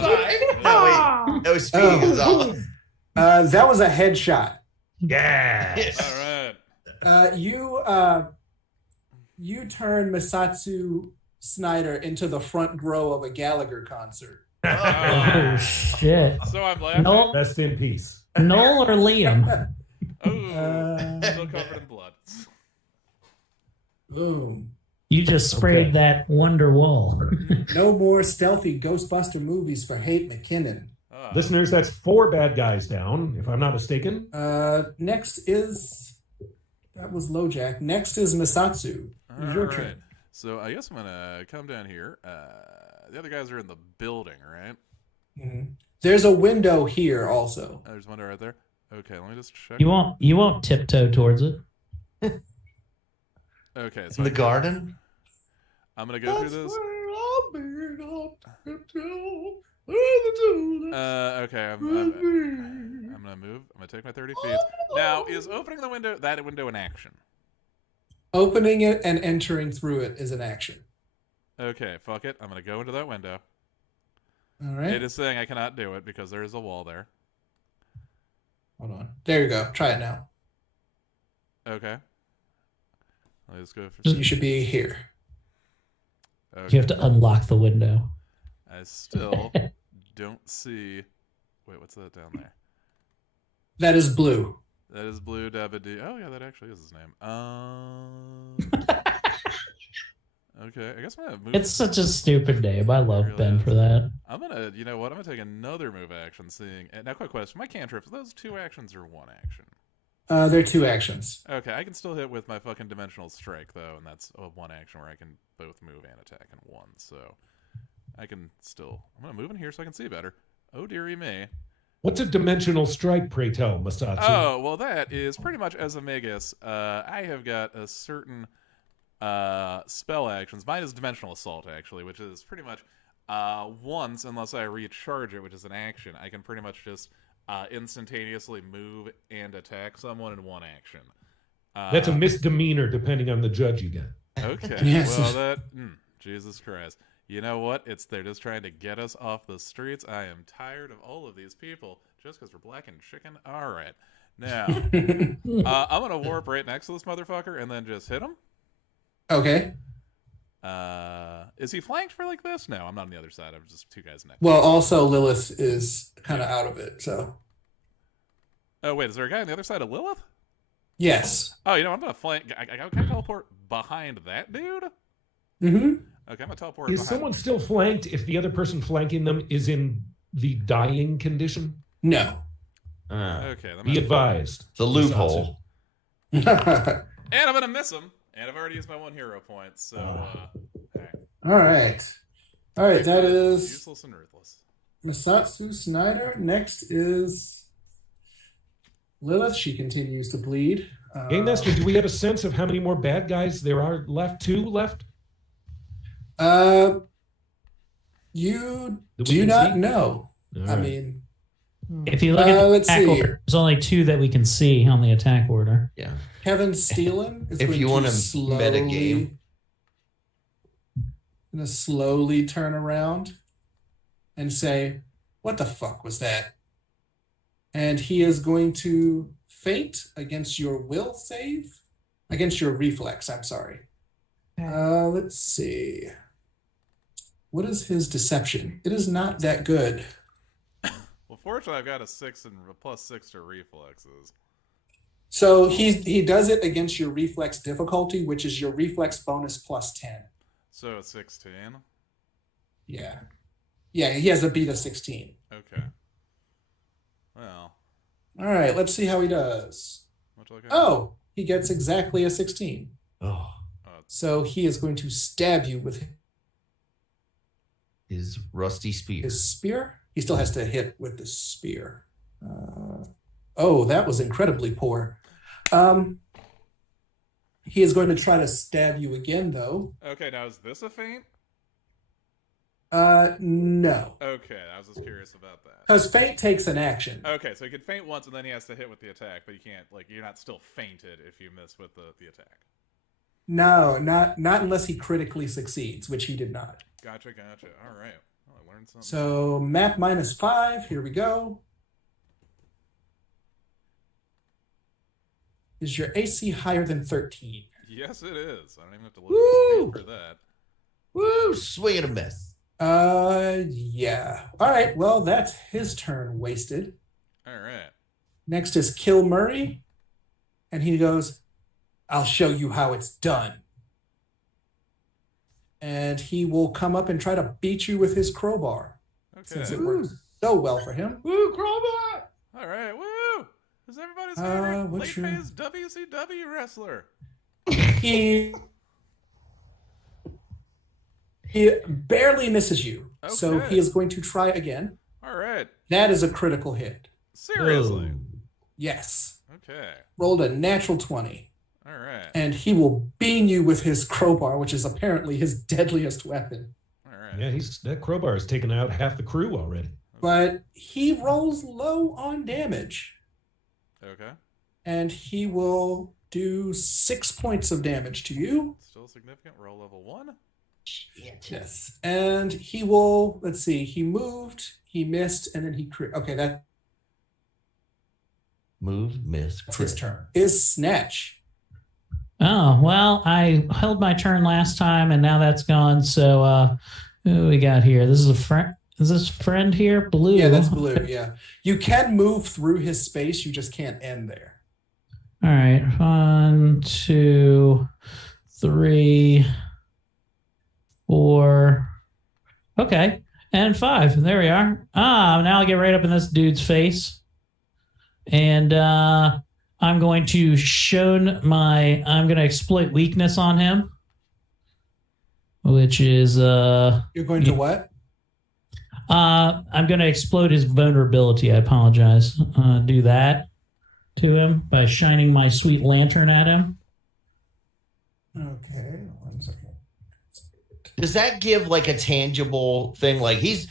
fine. No speaking is all. That was a headshot. Yes. All right. You turn Masatsu Snyder into the front row of a Gallagher concert. Oh, shit. So I'm laughing. Noel, Rest in peace. Noel or Liam? Oh, still covered in blood. Boom. You just sprayed Okay. that wonder wall. No more stealthy Ghostbuster movies for Hate McKinnon. Oh. Listeners, that's 4 bad guys down, if I'm not mistaken. Next is that was LoJack. Next is Masatsu. All Your right. turn. So I guess I'm gonna come down here. The other guys are in the building, right? Mhm. There's a window here also. There's one right there. Okay, let me just check. You won't tiptoe towards it. Okay, so In the garden? I'm gonna go through this. Okay, I'm gonna move. I'm gonna take my 30 feet. Now, is opening that window an action? Opening it and entering through it is an action. Okay, fuck it. I'm gonna go into that window. All right. It is saying I cannot do it because there is a wall there. Hold on. There you go. Try it now. Okay. Let's go for. You should be here. Okay. You have to unlock the window. I still don't see. Wait, what's that down there? That is blue. That is Blue Dabba. Oh yeah, that actually is his name. Okay, I guess I'm gonna move. It's such a stupid name. I love Really Ben is. for that. I'm gonna, you know what? I'm gonna take another move action. Seeing now, quick question: my cantrips, are those 2 actions or 1 action? They're 2 actions. Okay, I can still hit with my fucking dimensional strike though, and that's a 1 action where I can both move and attack in one. So I can still. I'm gonna move in here so I can see better. Oh dearie me. What's a dimensional strike, pray tell, Masatsu? Oh well, that is pretty much as a Magus. I have got a certain spell actions. Mine is dimensional assault actually, which is pretty much once, unless I recharge it, which is an action, I can pretty much just instantaneously move and attack someone in 1 action. That's a misdemeanor depending on the judge you get. Okay. Yes. Well, that Jesus Christ. You know what? They're just trying to get us off the streets. I am tired of all of these people just because we're black and chicken. All right. Now, I'm gonna warp right next to this motherfucker and then just hit him. Okay. Is he flanked for like this? No, I'm not on the other side. I'm just 2 guys next. Well, also Lilith is kind of out of it, so Oh wait, is there a guy on the other side of Lilith? yes. Oh, you know, I'm gonna flank. I can teleport behind that dude. Mm-hmm. Okay, I'm gonna teleport. Is someone still flanked if the other person flanking them is in the dying condition? No. Okay, Be advised. It's a loophole. And I'm gonna miss him. And I've already used my 1 hero point, so All right. That is useless and ruthless. Masatsu Snyder. Next is Lilith. She continues to bleed. Hey, Nestor, do we have a sense of how many more bad guys there are left? 2 left? You do not know. Right. I mean, if you look at the attack see. order, there's only 2 that we can see on the attack order. Yeah. Kevin Steelen is If going you to want to slowly turn around and say, "What the fuck was that?" And he is going to faint against your will save, against your reflex. I'm sorry. Let's see. What is his deception? It is not that good. Well, fortunately, I've got a 6 and a +6 to reflexes. So he does it against your reflex difficulty, which is your reflex bonus +10. So it's 16. Yeah. Yeah, he has a beat of 16. Okay. Well. All right, let's see how he does. Oh, he gets exactly a 16. Oh. So he is going to stab you with His rusty spear. his spear. He still has to hit with the spear. Oh, that was incredibly poor. He is going to try to stab you again, though. Okay, now is this a feint? No. Okay, I was just curious about that. Because feint takes an action. Okay, so he can feint once and then he has to hit with the attack, but you can't, you're not still fainted if you miss with the attack. No, not unless he critically succeeds, which he did not. Gotcha. All right. Well, I learned something. So map -5. Here we go. Is your AC higher than 13? Yes, it is. I don't even have to look for that. Woo! Swing and a miss. Yeah. All right. Well, that's his turn wasted. All right. Next is Kill Murray, and he goes, "I'll show you how it's done." And he will come up and try to beat you with his crowbar. Okay. Since it works so well for him. Woo! Crowbar! All right. Woo! Who's everybody's favorite what's your- late-phase WCW wrestler? He barely misses you. So Okay. he is going to try again. All right. That is a critical hit. Seriously. Yes. Okay. Rolled a natural 20. All right. And he will beam you with his crowbar, which is apparently his deadliest weapon. All right. Yeah, that crowbar has taken out half the crew already. But he rolls low on damage. Okay. And he will do 6 points of damage to you. Still significant. Roll level 1. Yes. And he will, let's see, he moved, he missed, and then he crit. Okay, that's Move, miss, his turn. Is Snatch. Oh, well, I held my turn last time and now that's gone. So who do we got here? This is a friend. Is this friend here? Blue. Yeah, that's Blue. Yeah. You can move through his space, you just can't end there. All right. 1, 2, 3, 4. Okay. And 5. There we are. Now I'll get right up in this dude's face. And I'm going to I'm going to exploit weakness on him. Which is You're going to what? I'm going to explode his vulnerability. I apologize. Do that to him by shining my sweet lantern at him. Okay, 1 second. Does that give like a tangible thing? Like he's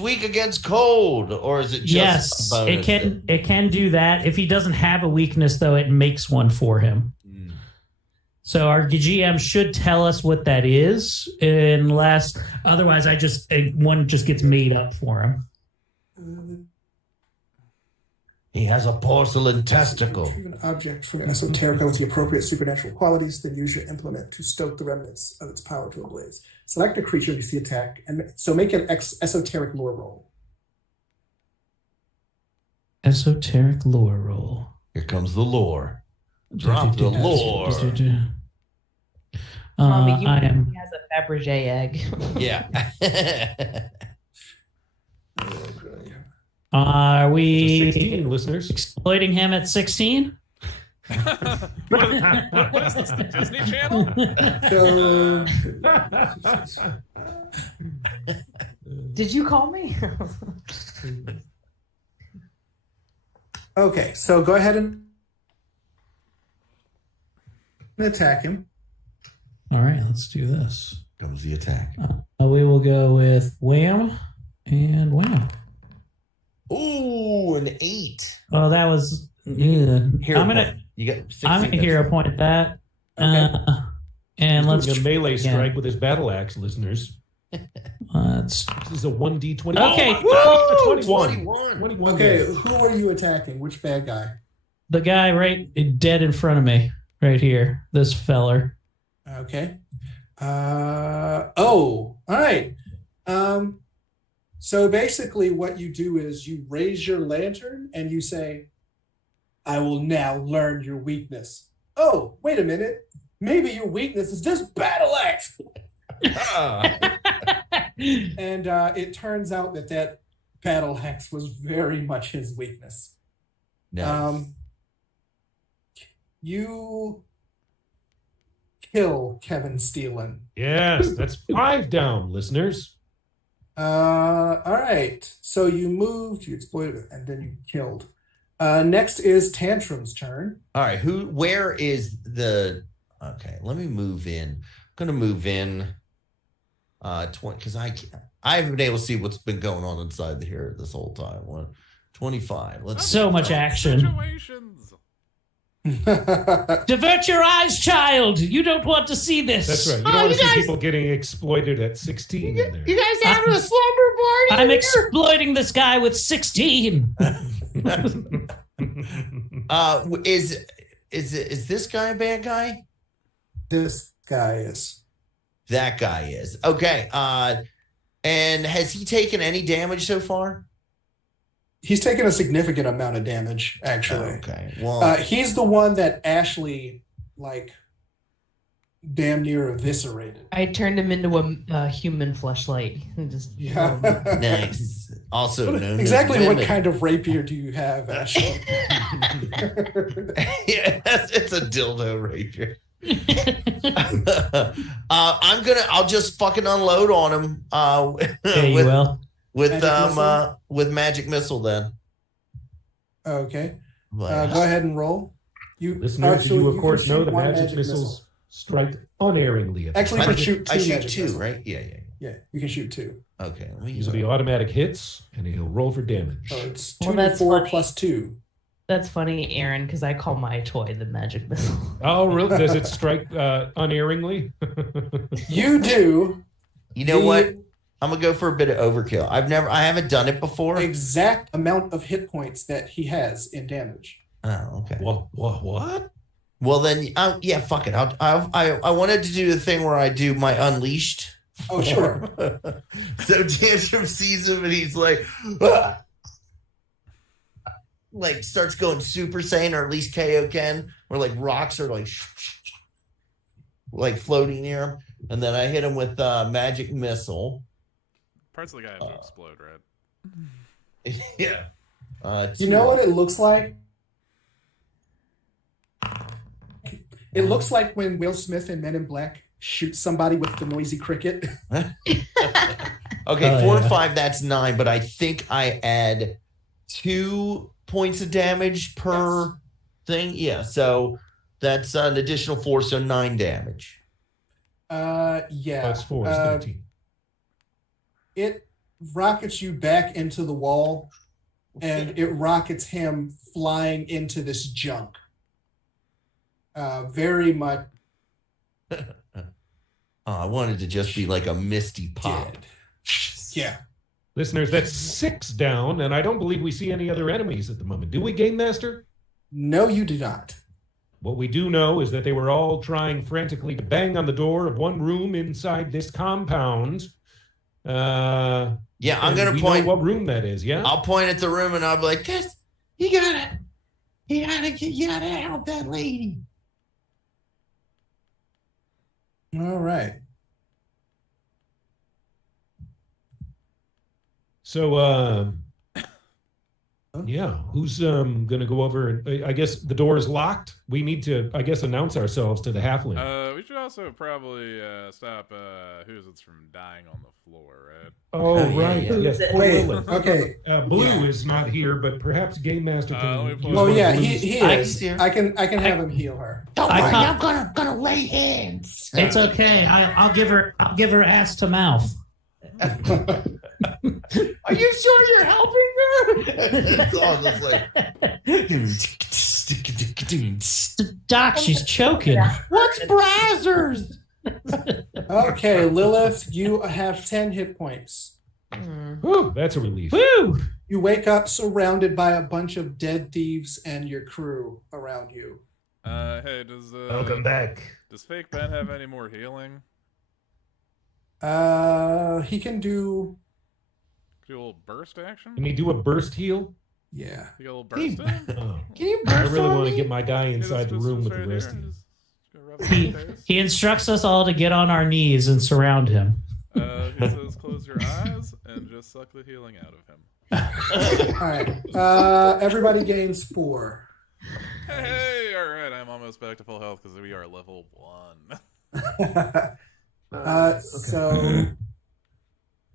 weak against cold, or is it just yes, a bonus? It can do that. If he doesn't have a weakness, though, it makes one for him. So our GM should tell us what that is, unless otherwise one just gets made up for him. He has a porcelain testicle. Retrieve an object from esoterica with the appropriate supernatural qualities, then use your implement to stoke the remnants of its power to a blaze. Select a creature you see attack, and so make an esoteric lore roll. Esoteric lore roll. Here comes the lore. Drop the lore. Mommy, you I am. he has a Fabergé egg. Yeah. Are So we 16 listeners. exploiting him at 16? what is this? The Disney Channel? So, Did you call me? okay, so go ahead and attack him. All right, let's do this. Comes the attack. We will go with wham and wham. Ooh, an 8. Oh, that was. Hero I'm gonna. point. You got 16. I'm gonna hero point at that. Okay. And He's let's doing a melee again. strike with his battle axe, listeners. Let's. This is a 1d20. Okay. Oh, Woo! 21. 21. Okay, who are you attacking? Which bad guy? The guy right dead in front of me, right here. This feller. Okay. All right. So basically what you do is you raise your lantern and you say, I will now learn your weakness. Oh, wait a minute. Maybe your weakness is just battle axe. And it turns out that battle axe was very much his weakness. Nice. You kill Kevin Steelan. Yes, that's 5 down, listeners. All right. So you moved, you exploited, and then you killed. Next is Tantrum's turn. All right. Where is the? Okay, let me move in. I'm gonna move in. 20 because I haven't been able to see what's been going on inside here this whole time. 25. Let's So much action. Situations. Divert your eyes, child. You don't want to see this. That's right. You don't want to see people getting exploited at 16 in there. You guys having a slumber party? I'm exploiting this guy with 16. Is this guy a bad guy? This guy is. That guy is. Okay. And has he taken any damage so far? He's taken a significant amount of damage, actually. Okay. Well, He's the one that Ashley, like, damn near eviscerated. I turned him into a human fleshlight. Just Yeah. nice. Also known Exactly as what women. kind of rapier do you have, Ashley? Yeah, it's a dildo rapier. I'll just fucking unload on him. Yeah, you will. With magic missile then. Okay. Like, Go ahead and roll. Listeners, so you of can course know shoot that one magic missiles strike unerringly. At the Actually, you target. can shoot two I shoot magic 2, missiles. right? Yeah. Yeah, you can shoot 2. Okay. Let me These will be automatic hits, and he'll roll for damage. So it's Well, 2 that's to 4 funny. plus 2. That's funny, Aaron, because I call my toy the magic missile. Oh, really? Does it strike unerringly? You do. You know what? I'm gonna go for a bit of overkill. I haven't done it before. Exact amount of hit points that he has in damage. Oh, okay. What? Well then, yeah, fuck it. I wanted to do the thing where I do my unleashed. Oh, sure. So Tantrum sees him and he's like, "Ah!" Like starts going Super Saiyan, or at least KO can, where like rocks are like floating near him, and then I hit him with magic missile. Parts of the guy have to explode, right? Yeah. You know what it looks like? It looks like when Will Smith in Men in Black shoots somebody with the noisy cricket. Okay, Oh, 4 and yeah. 5, that's 9, but I think I add 2 points of damage per thing. Yeah, so that's an additional 4, so 9 damage. Yeah. That's 4. It's 13. It rockets you back into the wall, and it rockets him flying into this junk. Very much I wanted to just be like a misty pop. dead. Yeah. Listeners, that's 6 down, and I don't believe we see any other enemies at the moment. Do we, Game Master? No, you do not. What we do know is that they were all trying frantically to bang on the door of one room inside this compound. Yeah, I'm and gonna we point. know what room that is. Yeah. I'll point at the room and I'll be like, "This, you gotta help that lady." All right. So, yeah, who's gonna go over? And I guess the door is locked. We need to, I guess, announce ourselves to the halfling. We should also probably stop who's it's from dying on the floor, right? Oh, yeah, right. yeah. Yes. Poor Wait. Lilith. Okay. Blue is not here, but perhaps Game Master let can. me use pull Well, one of yeah, Blue's- he I is. see her. I can have him heal her. Don't I worry, can't- I'm gonna lay hands. It's okay. I'll give her ass to mouth. Are you sure you're helping her? It's all just like. Doc, she's choking. What's Brazzers? Okay, Lilith, you have 10 hit points. Whew, that's a relief. Woo! You wake up surrounded by a bunch of dead thieves and your crew around you. Hey, does Welcome back. does Fake Ben have any more healing? He can do, Do a little burst action? Can he do a burst heal? yeah. You got a little burst in? Oh. Can you I burst really on want to me? get my guy inside the Just room with right the here rest of and you. just go rub it in his face. He instructs us all to get on our knees and surround him. He says, close your eyes and just suck the healing out of him. All right. Everybody gains 4. Hey, all right, I'm almost back to full health because we are level 1. So,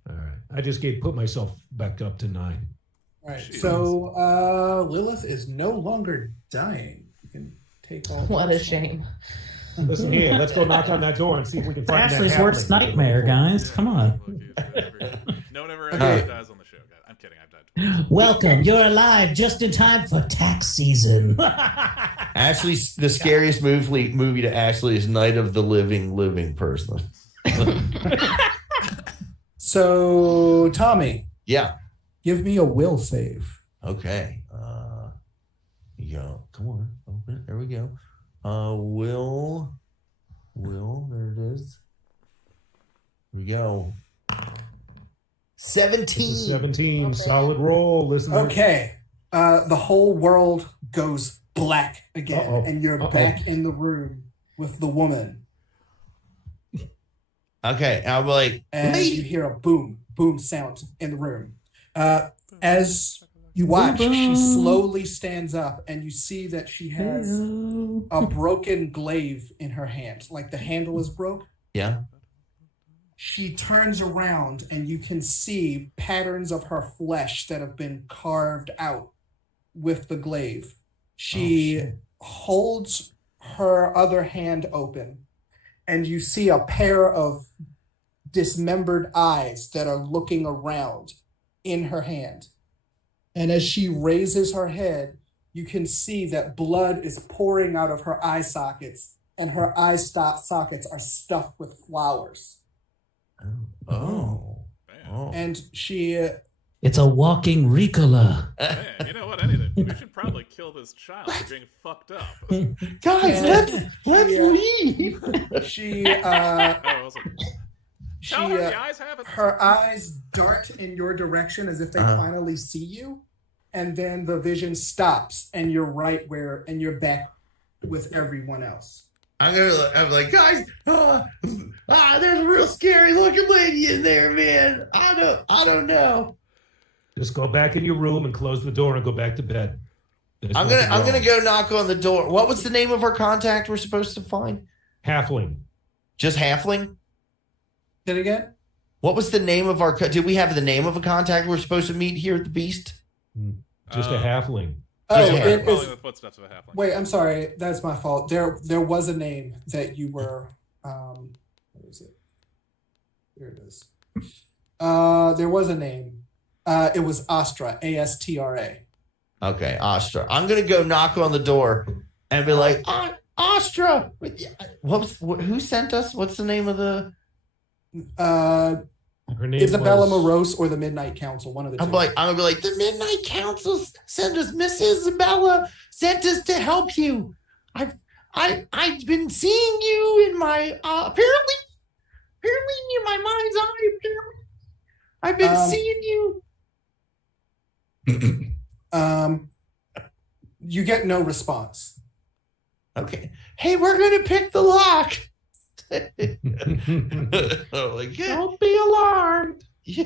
All right. I just put myself back up to 9. all right. So, Lilith is no longer dying. You can take all. What a those. shame. Listen here, let's go knock on that door and see if we can find Ashley's that worst halfling. nightmare, guys. Come on. No one ever Okay. dies on the show, guys. I'm kidding. I've died. Welcome. You're alive just in time for tax season. Ashley's the scariest movie to Ashley is Night of the Living person. So, Tommy, Yeah. give me a will save. Okay. Come on. Open it. There we go. Will. There it is. Here we go. 17. It's a 17. Solid roll. Listen. Okay. The whole world goes black again, Uh-oh. and you're back in the room with the woman. Okay. I'll be like, And you hear a boom, boom sound in the room. As you watch, she slowly stands up, and you see that she has a broken glaive in her hand, like the handle is broke. yeah. She turns around, and you can see patterns of her flesh that have been carved out with the glaive. She holds her other hand open, and you see a pair of dismembered eyes that are looking around in her hand. And as she raises her head, you can see that blood is pouring out of her eye sockets, and her eye sockets are stuffed with flowers. Oh. Man. And she It's a walking Ricola. Man, you know what? Anything. We should probably kill this child for being fucked up. Guys, let's Yeah. leave. she Oh, awesome. she Tell her the eyes have it. her eyes dart in your direction as if they finally see you, and then the vision stops, and you're you're back with everyone else. I'm like, guys, there's a real scary looking lady in there, man. I don't know. Just go back in your room and close the door and go back to bed. There's I'm nothing gonna wrong. go knock on the door. What was the name of our contact we're supposed to find? Halfling. Just Halfling? Did it again? What was the name of our did we have the name of a contact we're supposed to meet here at the Beast? Just a halfling. Oh, Yeah. it Following is. the footsteps of a halfling. Wait, I'm sorry. That's my fault. There was a name that you were. What is it? Here it is. There was a name. It was Astra. Astra. Okay, Astra. I'm gonna go knock on the door and be like, Astra. Who sent us? What's the name of the? Her name Isabella was- Morose or the Midnight Council. One of the two. I'm gonna be like, the Midnight Council sent us. Miss Isabella sent us to help you. I've been seeing you in my apparently in my mind's eye. Apparently, I've been seeing you. You get no response. Okay. Hey, we're gonna pick the lock. Like, yeah. Don't be alarmed. Yeah.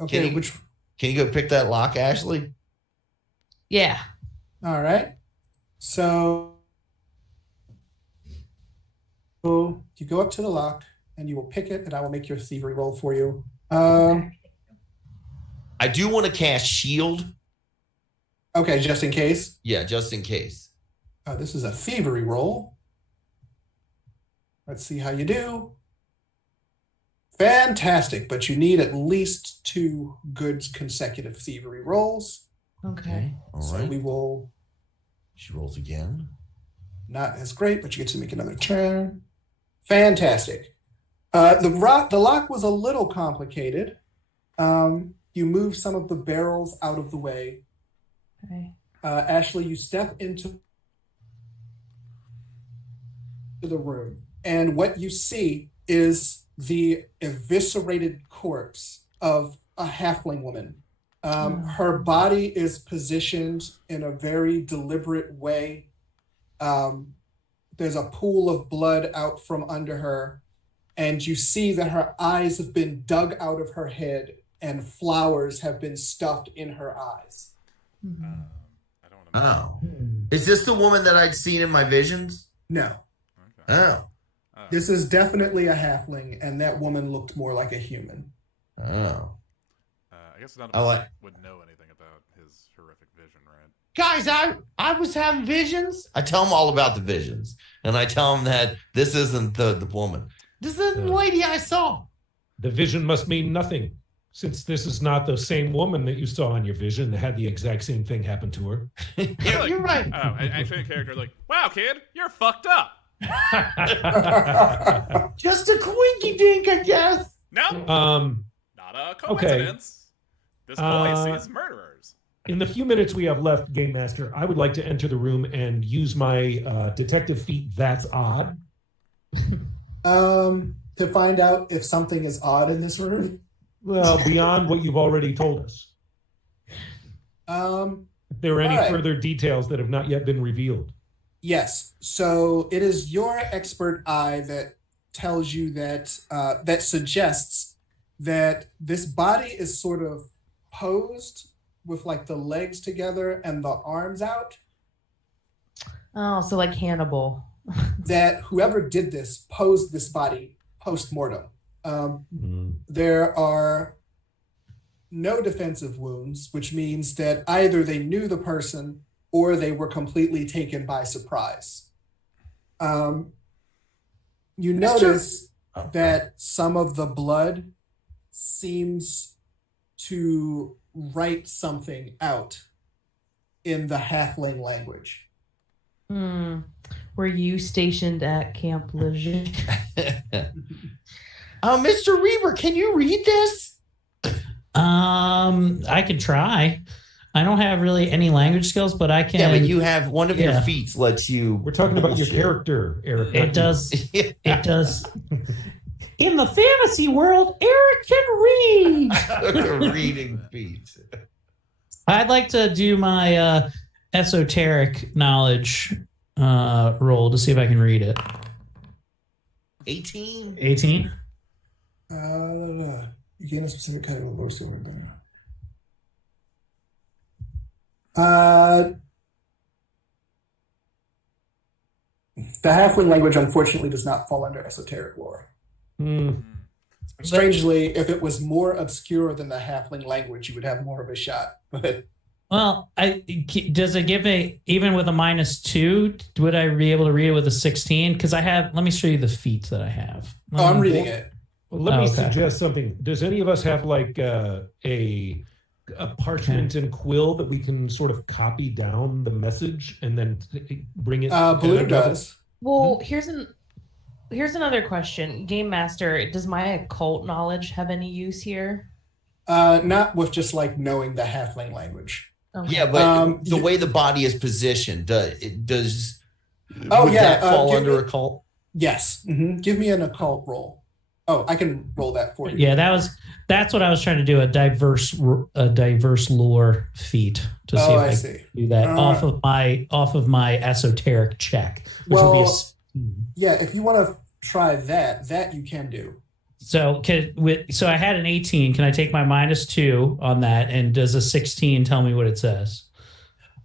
Okay, Can you go pick that lock, Ashley? Yeah. all right. So you go up to the lock and you will pick it, and I will make your thievery roll for you. I do want to cast shield. Okay, just in case. Yeah, just in case. This is a thievery roll. Let's see how you do. Fantastic, but you need at least 2 good consecutive thievery rolls. Okay. All So right. we will, She rolls again. not as great, but you get to make another turn. Fantastic. The lock was a little complicated. You move some of the barrels out of the way. Okay. Ashley, you step into the room, and what you see is the eviscerated corpse of a halfling woman. Her body is positioned in a very deliberate way. There's a pool of blood out from under her, and you see that her eyes have been dug out of her head and flowers have been stuffed in her eyes. I don't want to. Oh. Is this the woman that I'd seen in my visions? No, Okay. Oh. this is definitely a halfling, and that woman looked more like a human. Oh. I guess none I of like- us would know anything about his horrific vision, right? Guys, I was having visions. I tell them all about the visions. And I tell them that this isn't the woman. This is the lady I saw. The vision must mean nothing, since this is not the same woman that you saw in your vision that had the exact same thing happen to her. Yeah, you're right. Oh, actually, the character like, wow, kid, you're fucked up. Just a quinky dink, I guess. No, not a coincidence. This boy sees murderers. In the few minutes we have left, Game Master, I would like to enter the room and use my detective feat, That's Odd. To find out if something is odd in this room. Well, beyond what you've already told us. If there are any all right. further details that have not yet been revealed. Yes. So it is your expert eye that tells you that that suggests that this body is sort of posed with like the legs together and the arms out. Oh, so like Hannibal. That whoever did this posed this body post-mortem. There are no defensive wounds, which means that either they knew the person or they were completely taken by surprise. You notice that some of the blood seems to write something out in the halfling language. Were you stationed at Camp Lejeune? Mr. Reaver, can you read this? I could try. I don't have really any language skills, but I can. Yeah, but you have one of your Yeah. feats lets you. We're talking about your bullshit. character, Eric. It does. It does. In the fantasy world, Eric can read. A reading feat. I'd like to do my esoteric knowledge roll to see if I can read it. 18. 18. You gain a specific kind of low silver. The halfling language, unfortunately, does not fall under esoteric lore. Strangely, if it was more obscure than the halfling language, you would have more of a shot. But Well, does it give a, even with a -2, would I be able to read it with a 16? Because I have, let me show you the feats that I have. I'm reading it. Well, let me Okay. suggest something. Does any of us have like a parchment and quill that we can sort of copy down the message and then bring it? Blue does. Well, here's another question. Game Master, does my occult knowledge have any use here? Not with just like knowing the halfling language. Okay. Yeah, but the way the body is positioned, does Oh, would yeah, that fall give under me- occult? Yes. Give me an occult roll. Oh, I can roll that for you. Yeah, that's what I was trying to do, a diverse lore feat to see Oh, if I I see. can do that off of my esoteric check. Which would be Well, Yeah, if you want to try that you can do. So I had an 18. Can I take my -2 on that? And does a 16 tell me what it says?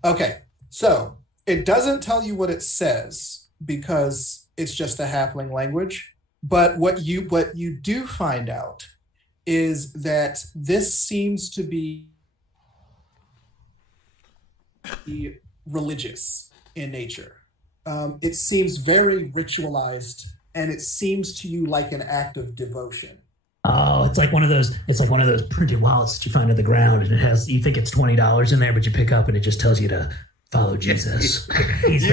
Okay, so it doesn't tell you what it says because it's just a halfling language. But what you do find out is that this seems to be religious in nature. It seems very ritualized, and it seems to you like an act of devotion. Oh, it's like one of those. It's like one of those printed wallets that you find on the ground, and it has. You think it's $20 in there, but you pick up, and it just tells you to follow Jesus. He's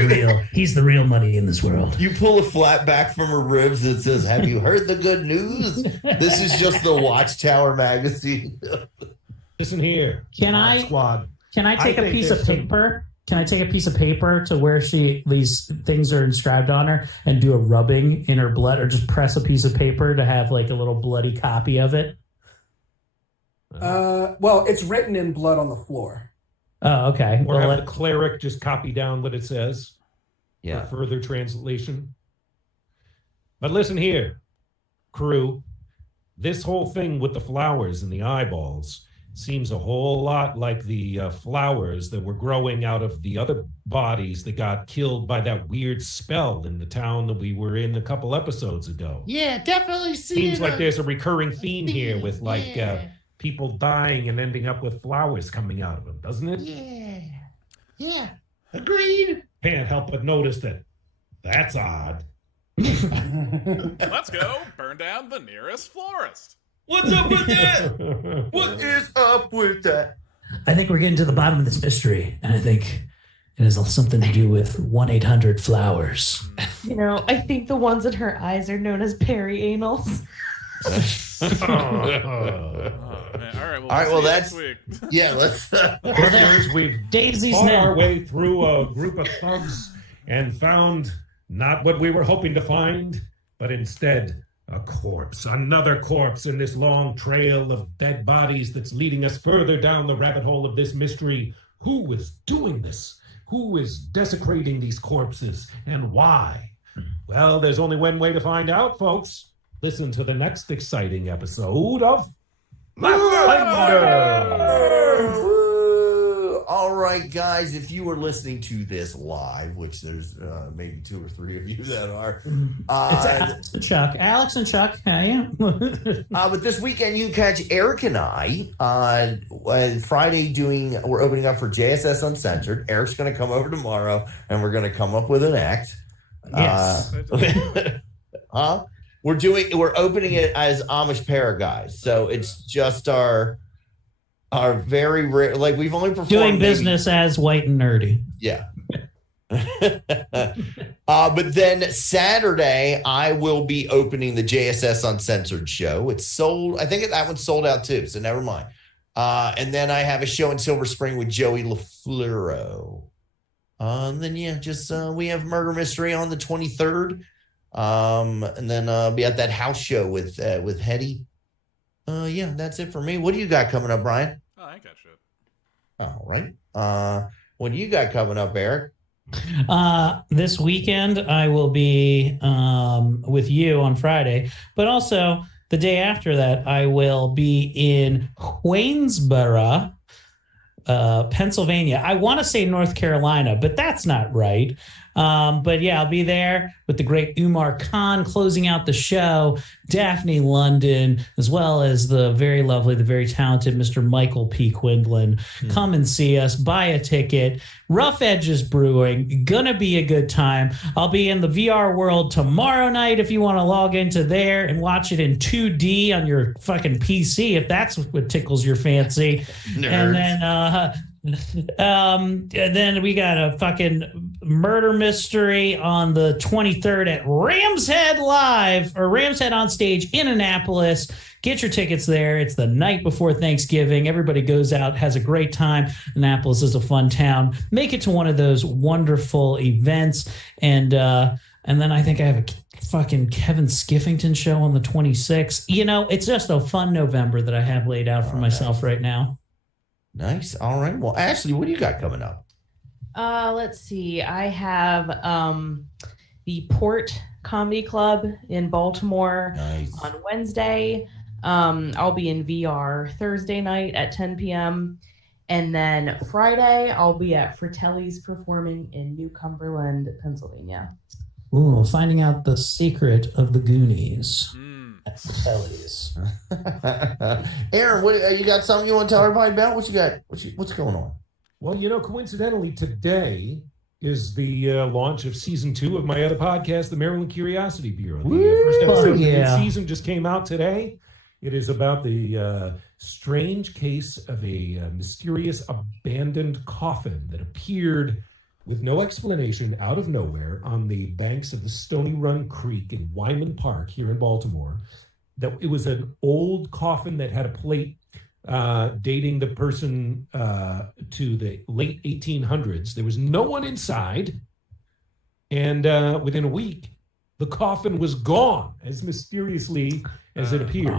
the real money in this world. You pull a flat back from her ribs that says, "Have you heard the good news? This is just the Watchtower magazine." Listen here, Squad. Can I take a piece of paper? Can I take a piece of paper to where these things are inscribed on her and do a rubbing in her blood, or just press a piece of paper to have like a little bloody copy of it? Well, it's written in blood on the floor. Oh, okay. Or have the cleric just copy down what it says. Yeah. For further translation. But listen here, crew. This whole thing with the flowers and the eyeballs seems a whole lot like the flowers that were growing out of the other bodies that got killed by that weird spell in the town that we were in a couple episodes ago. Yeah, definitely Seems like there's a recurring theme here with people dying and ending up with flowers coming out of them, doesn't it? Yeah. Agreed. Can't help but notice that. That's odd. Let's go burn down the nearest florist. What's up with that? What is up with that? I think we're getting to the bottom of this mystery, and I think it has something to do with 1-800-Flowers. You know, I think the ones in her eyes are known as perianals. Oh, man. All right, well, that's next week. Yeah, let's Listeners, we've Daisy's fought now. our way through a group of thugs and found not what we were hoping to find, but instead a corpse, another corpse in this long trail of dead bodies that's leading us further down the rabbit hole of this mystery. Who is doing this? Who is desecrating these corpses, and why? Well, there's only one way to find out, folks. Listen to the next exciting episode of Laughfinder. All right, guys, if you were listening to this live, which there's maybe 2 or 3 of you that are. It's Alex and Chuck. Yeah. But this weekend, you can catch Eric and I Friday we're opening up for JSS Uncensored. Eric's going to come over tomorrow, and we're going to come up with an act. Yes. We're opening it as Amish Para Guys. So it's just our very rare, like we've only performed Doing business as white and nerdy. Yeah. But then Saturday, I will be opening the JSS Uncensored show. It's sold. I think that one's sold out too, so never mind. And then I have a show in Silver Spring with Joey LaFleur. And then, we have Murder Mystery on the 23rd. And then be at that house show with Hetty. That's it for me. What do you got coming up, Brian? Oh, I ain't got shit. All right. What do you got coming up, Eric? This weekend I will be with you on Friday, but also the day after that I will be in Waynesboro, Pennsylvania. I want to say North Carolina, but that's not right. But yeah, I'll be there with the great Umar Khan closing out the show, Daphne London, as well as the very lovely, the very talented Mr. Michael P. Quinlan. Come and see us, buy a ticket. Rough Edges Brewing, gonna be a good time. I'll be in the VR world tomorrow night if you want to log into there and watch it in 2D on your fucking PC, if that's what tickles your fancy. Nerds. And then we got a fucking murder mystery on the 23rd at Ram's Head Live, or Ram's Head on Stage in Annapolis. Get your tickets there. It's the night before Thanksgiving. Everybody goes out, has a great time. Annapolis is a fun town. Make it to one of those wonderful events. And then I think I have a fucking Kevin Skiffington show on the 26th. It's just a fun November that I have laid out for myself right now. Nice. All right. Well, Ashley, what do you got coming up? Let's see. I have the Port Comedy Club in Baltimore Nice. on Wednesday. I'll be in VR Thursday night at 10 p.m. And then Friday, I'll be at Fratelli's performing in New Cumberland, Pennsylvania. Ooh, finding out the secret of the Goonies at Fratelli's. Aaron, what you got something you want to tell everybody about? What you got? What's going on? Well, coincidentally, today is the launch of season 2 of my other podcast, the Maryland Curiosity Bureau. The first episode of the new season just came out today. It is about the strange case of a mysterious abandoned coffin that appeared with no explanation out of nowhere on the banks of the Stony Run Creek in Wyman Park here in Baltimore. That it was an old coffin that had a plate dating the person to the late 1800s. There was no one inside. And within a week, the coffin was gone as mysteriously as it appeared.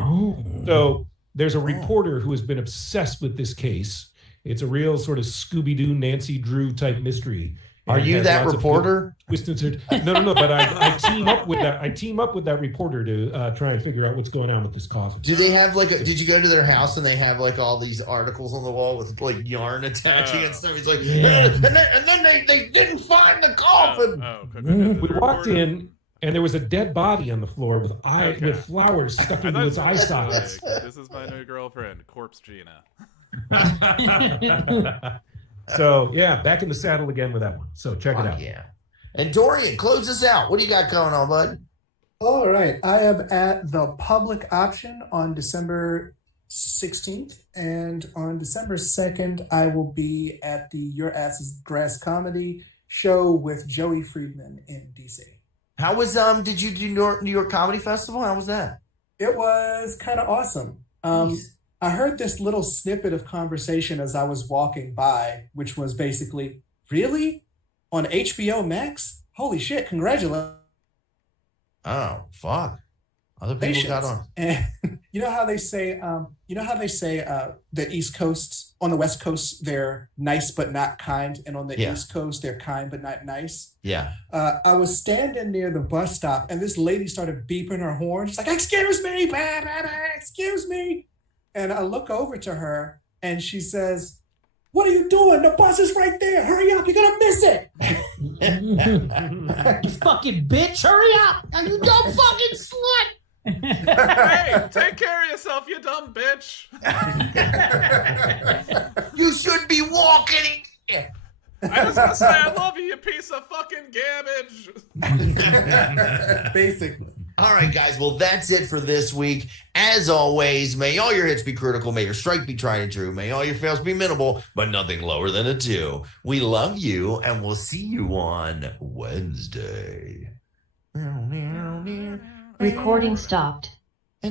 So there's a reporter who has been obsessed with this case. It's a real sort of Scooby-Doo, Nancy Drew type mystery. Are you that reporter? No. But I team up with that. I team up with that reporter to try and figure out what's going on with this coffin. Do they have did you go to their house and they have like all these articles on the wall with like yarn attaching and stuff? He's like, and then they didn't find the coffin. We walked in and there was a dead body on the floor with with flowers stuck into its eye sockets. This is my new girlfriend, Corpse Gina. So yeah, back in the saddle again with that one. So check it out. Yeah. And Dorian, close us out. What do you got going on, bud? All right. I am at the Public Option on December 16th. And on December 2nd, I will be at the Your Ass's Grass Comedy show with Joey Friedman in DC. How was did you do New York Comedy Festival? How was that? It was kind of awesome. Nice. I heard this little snippet of conversation as I was walking by, which was basically, really? On HBO Max? Holy shit, congratulations. Oh, fuck. Other people got on. And you know how they say the East Coast, on the West Coast, they're nice but not kind, and on the East Coast, they're kind but not nice? Yeah. I was standing near the bus stop, and this lady started beeping her horn. She's like, excuse me, bah, bah, bah, excuse me. And I look over to her, and she says, what are you doing? The bus is right there. Hurry up. You're going to miss it. You fucking bitch. Hurry up. You dumb fucking slut. Hey, take care of yourself, you dumb bitch. You should be walking. I was gonna say I love you, you piece of fucking garbage. Basically. All right, guys. Well, that's it for this week. As always, may all your hits be critical. May your strike be tried and true. May all your fails be minimal, but nothing lower than a 2. We love you, and we'll see you on Wednesday. Recording stopped.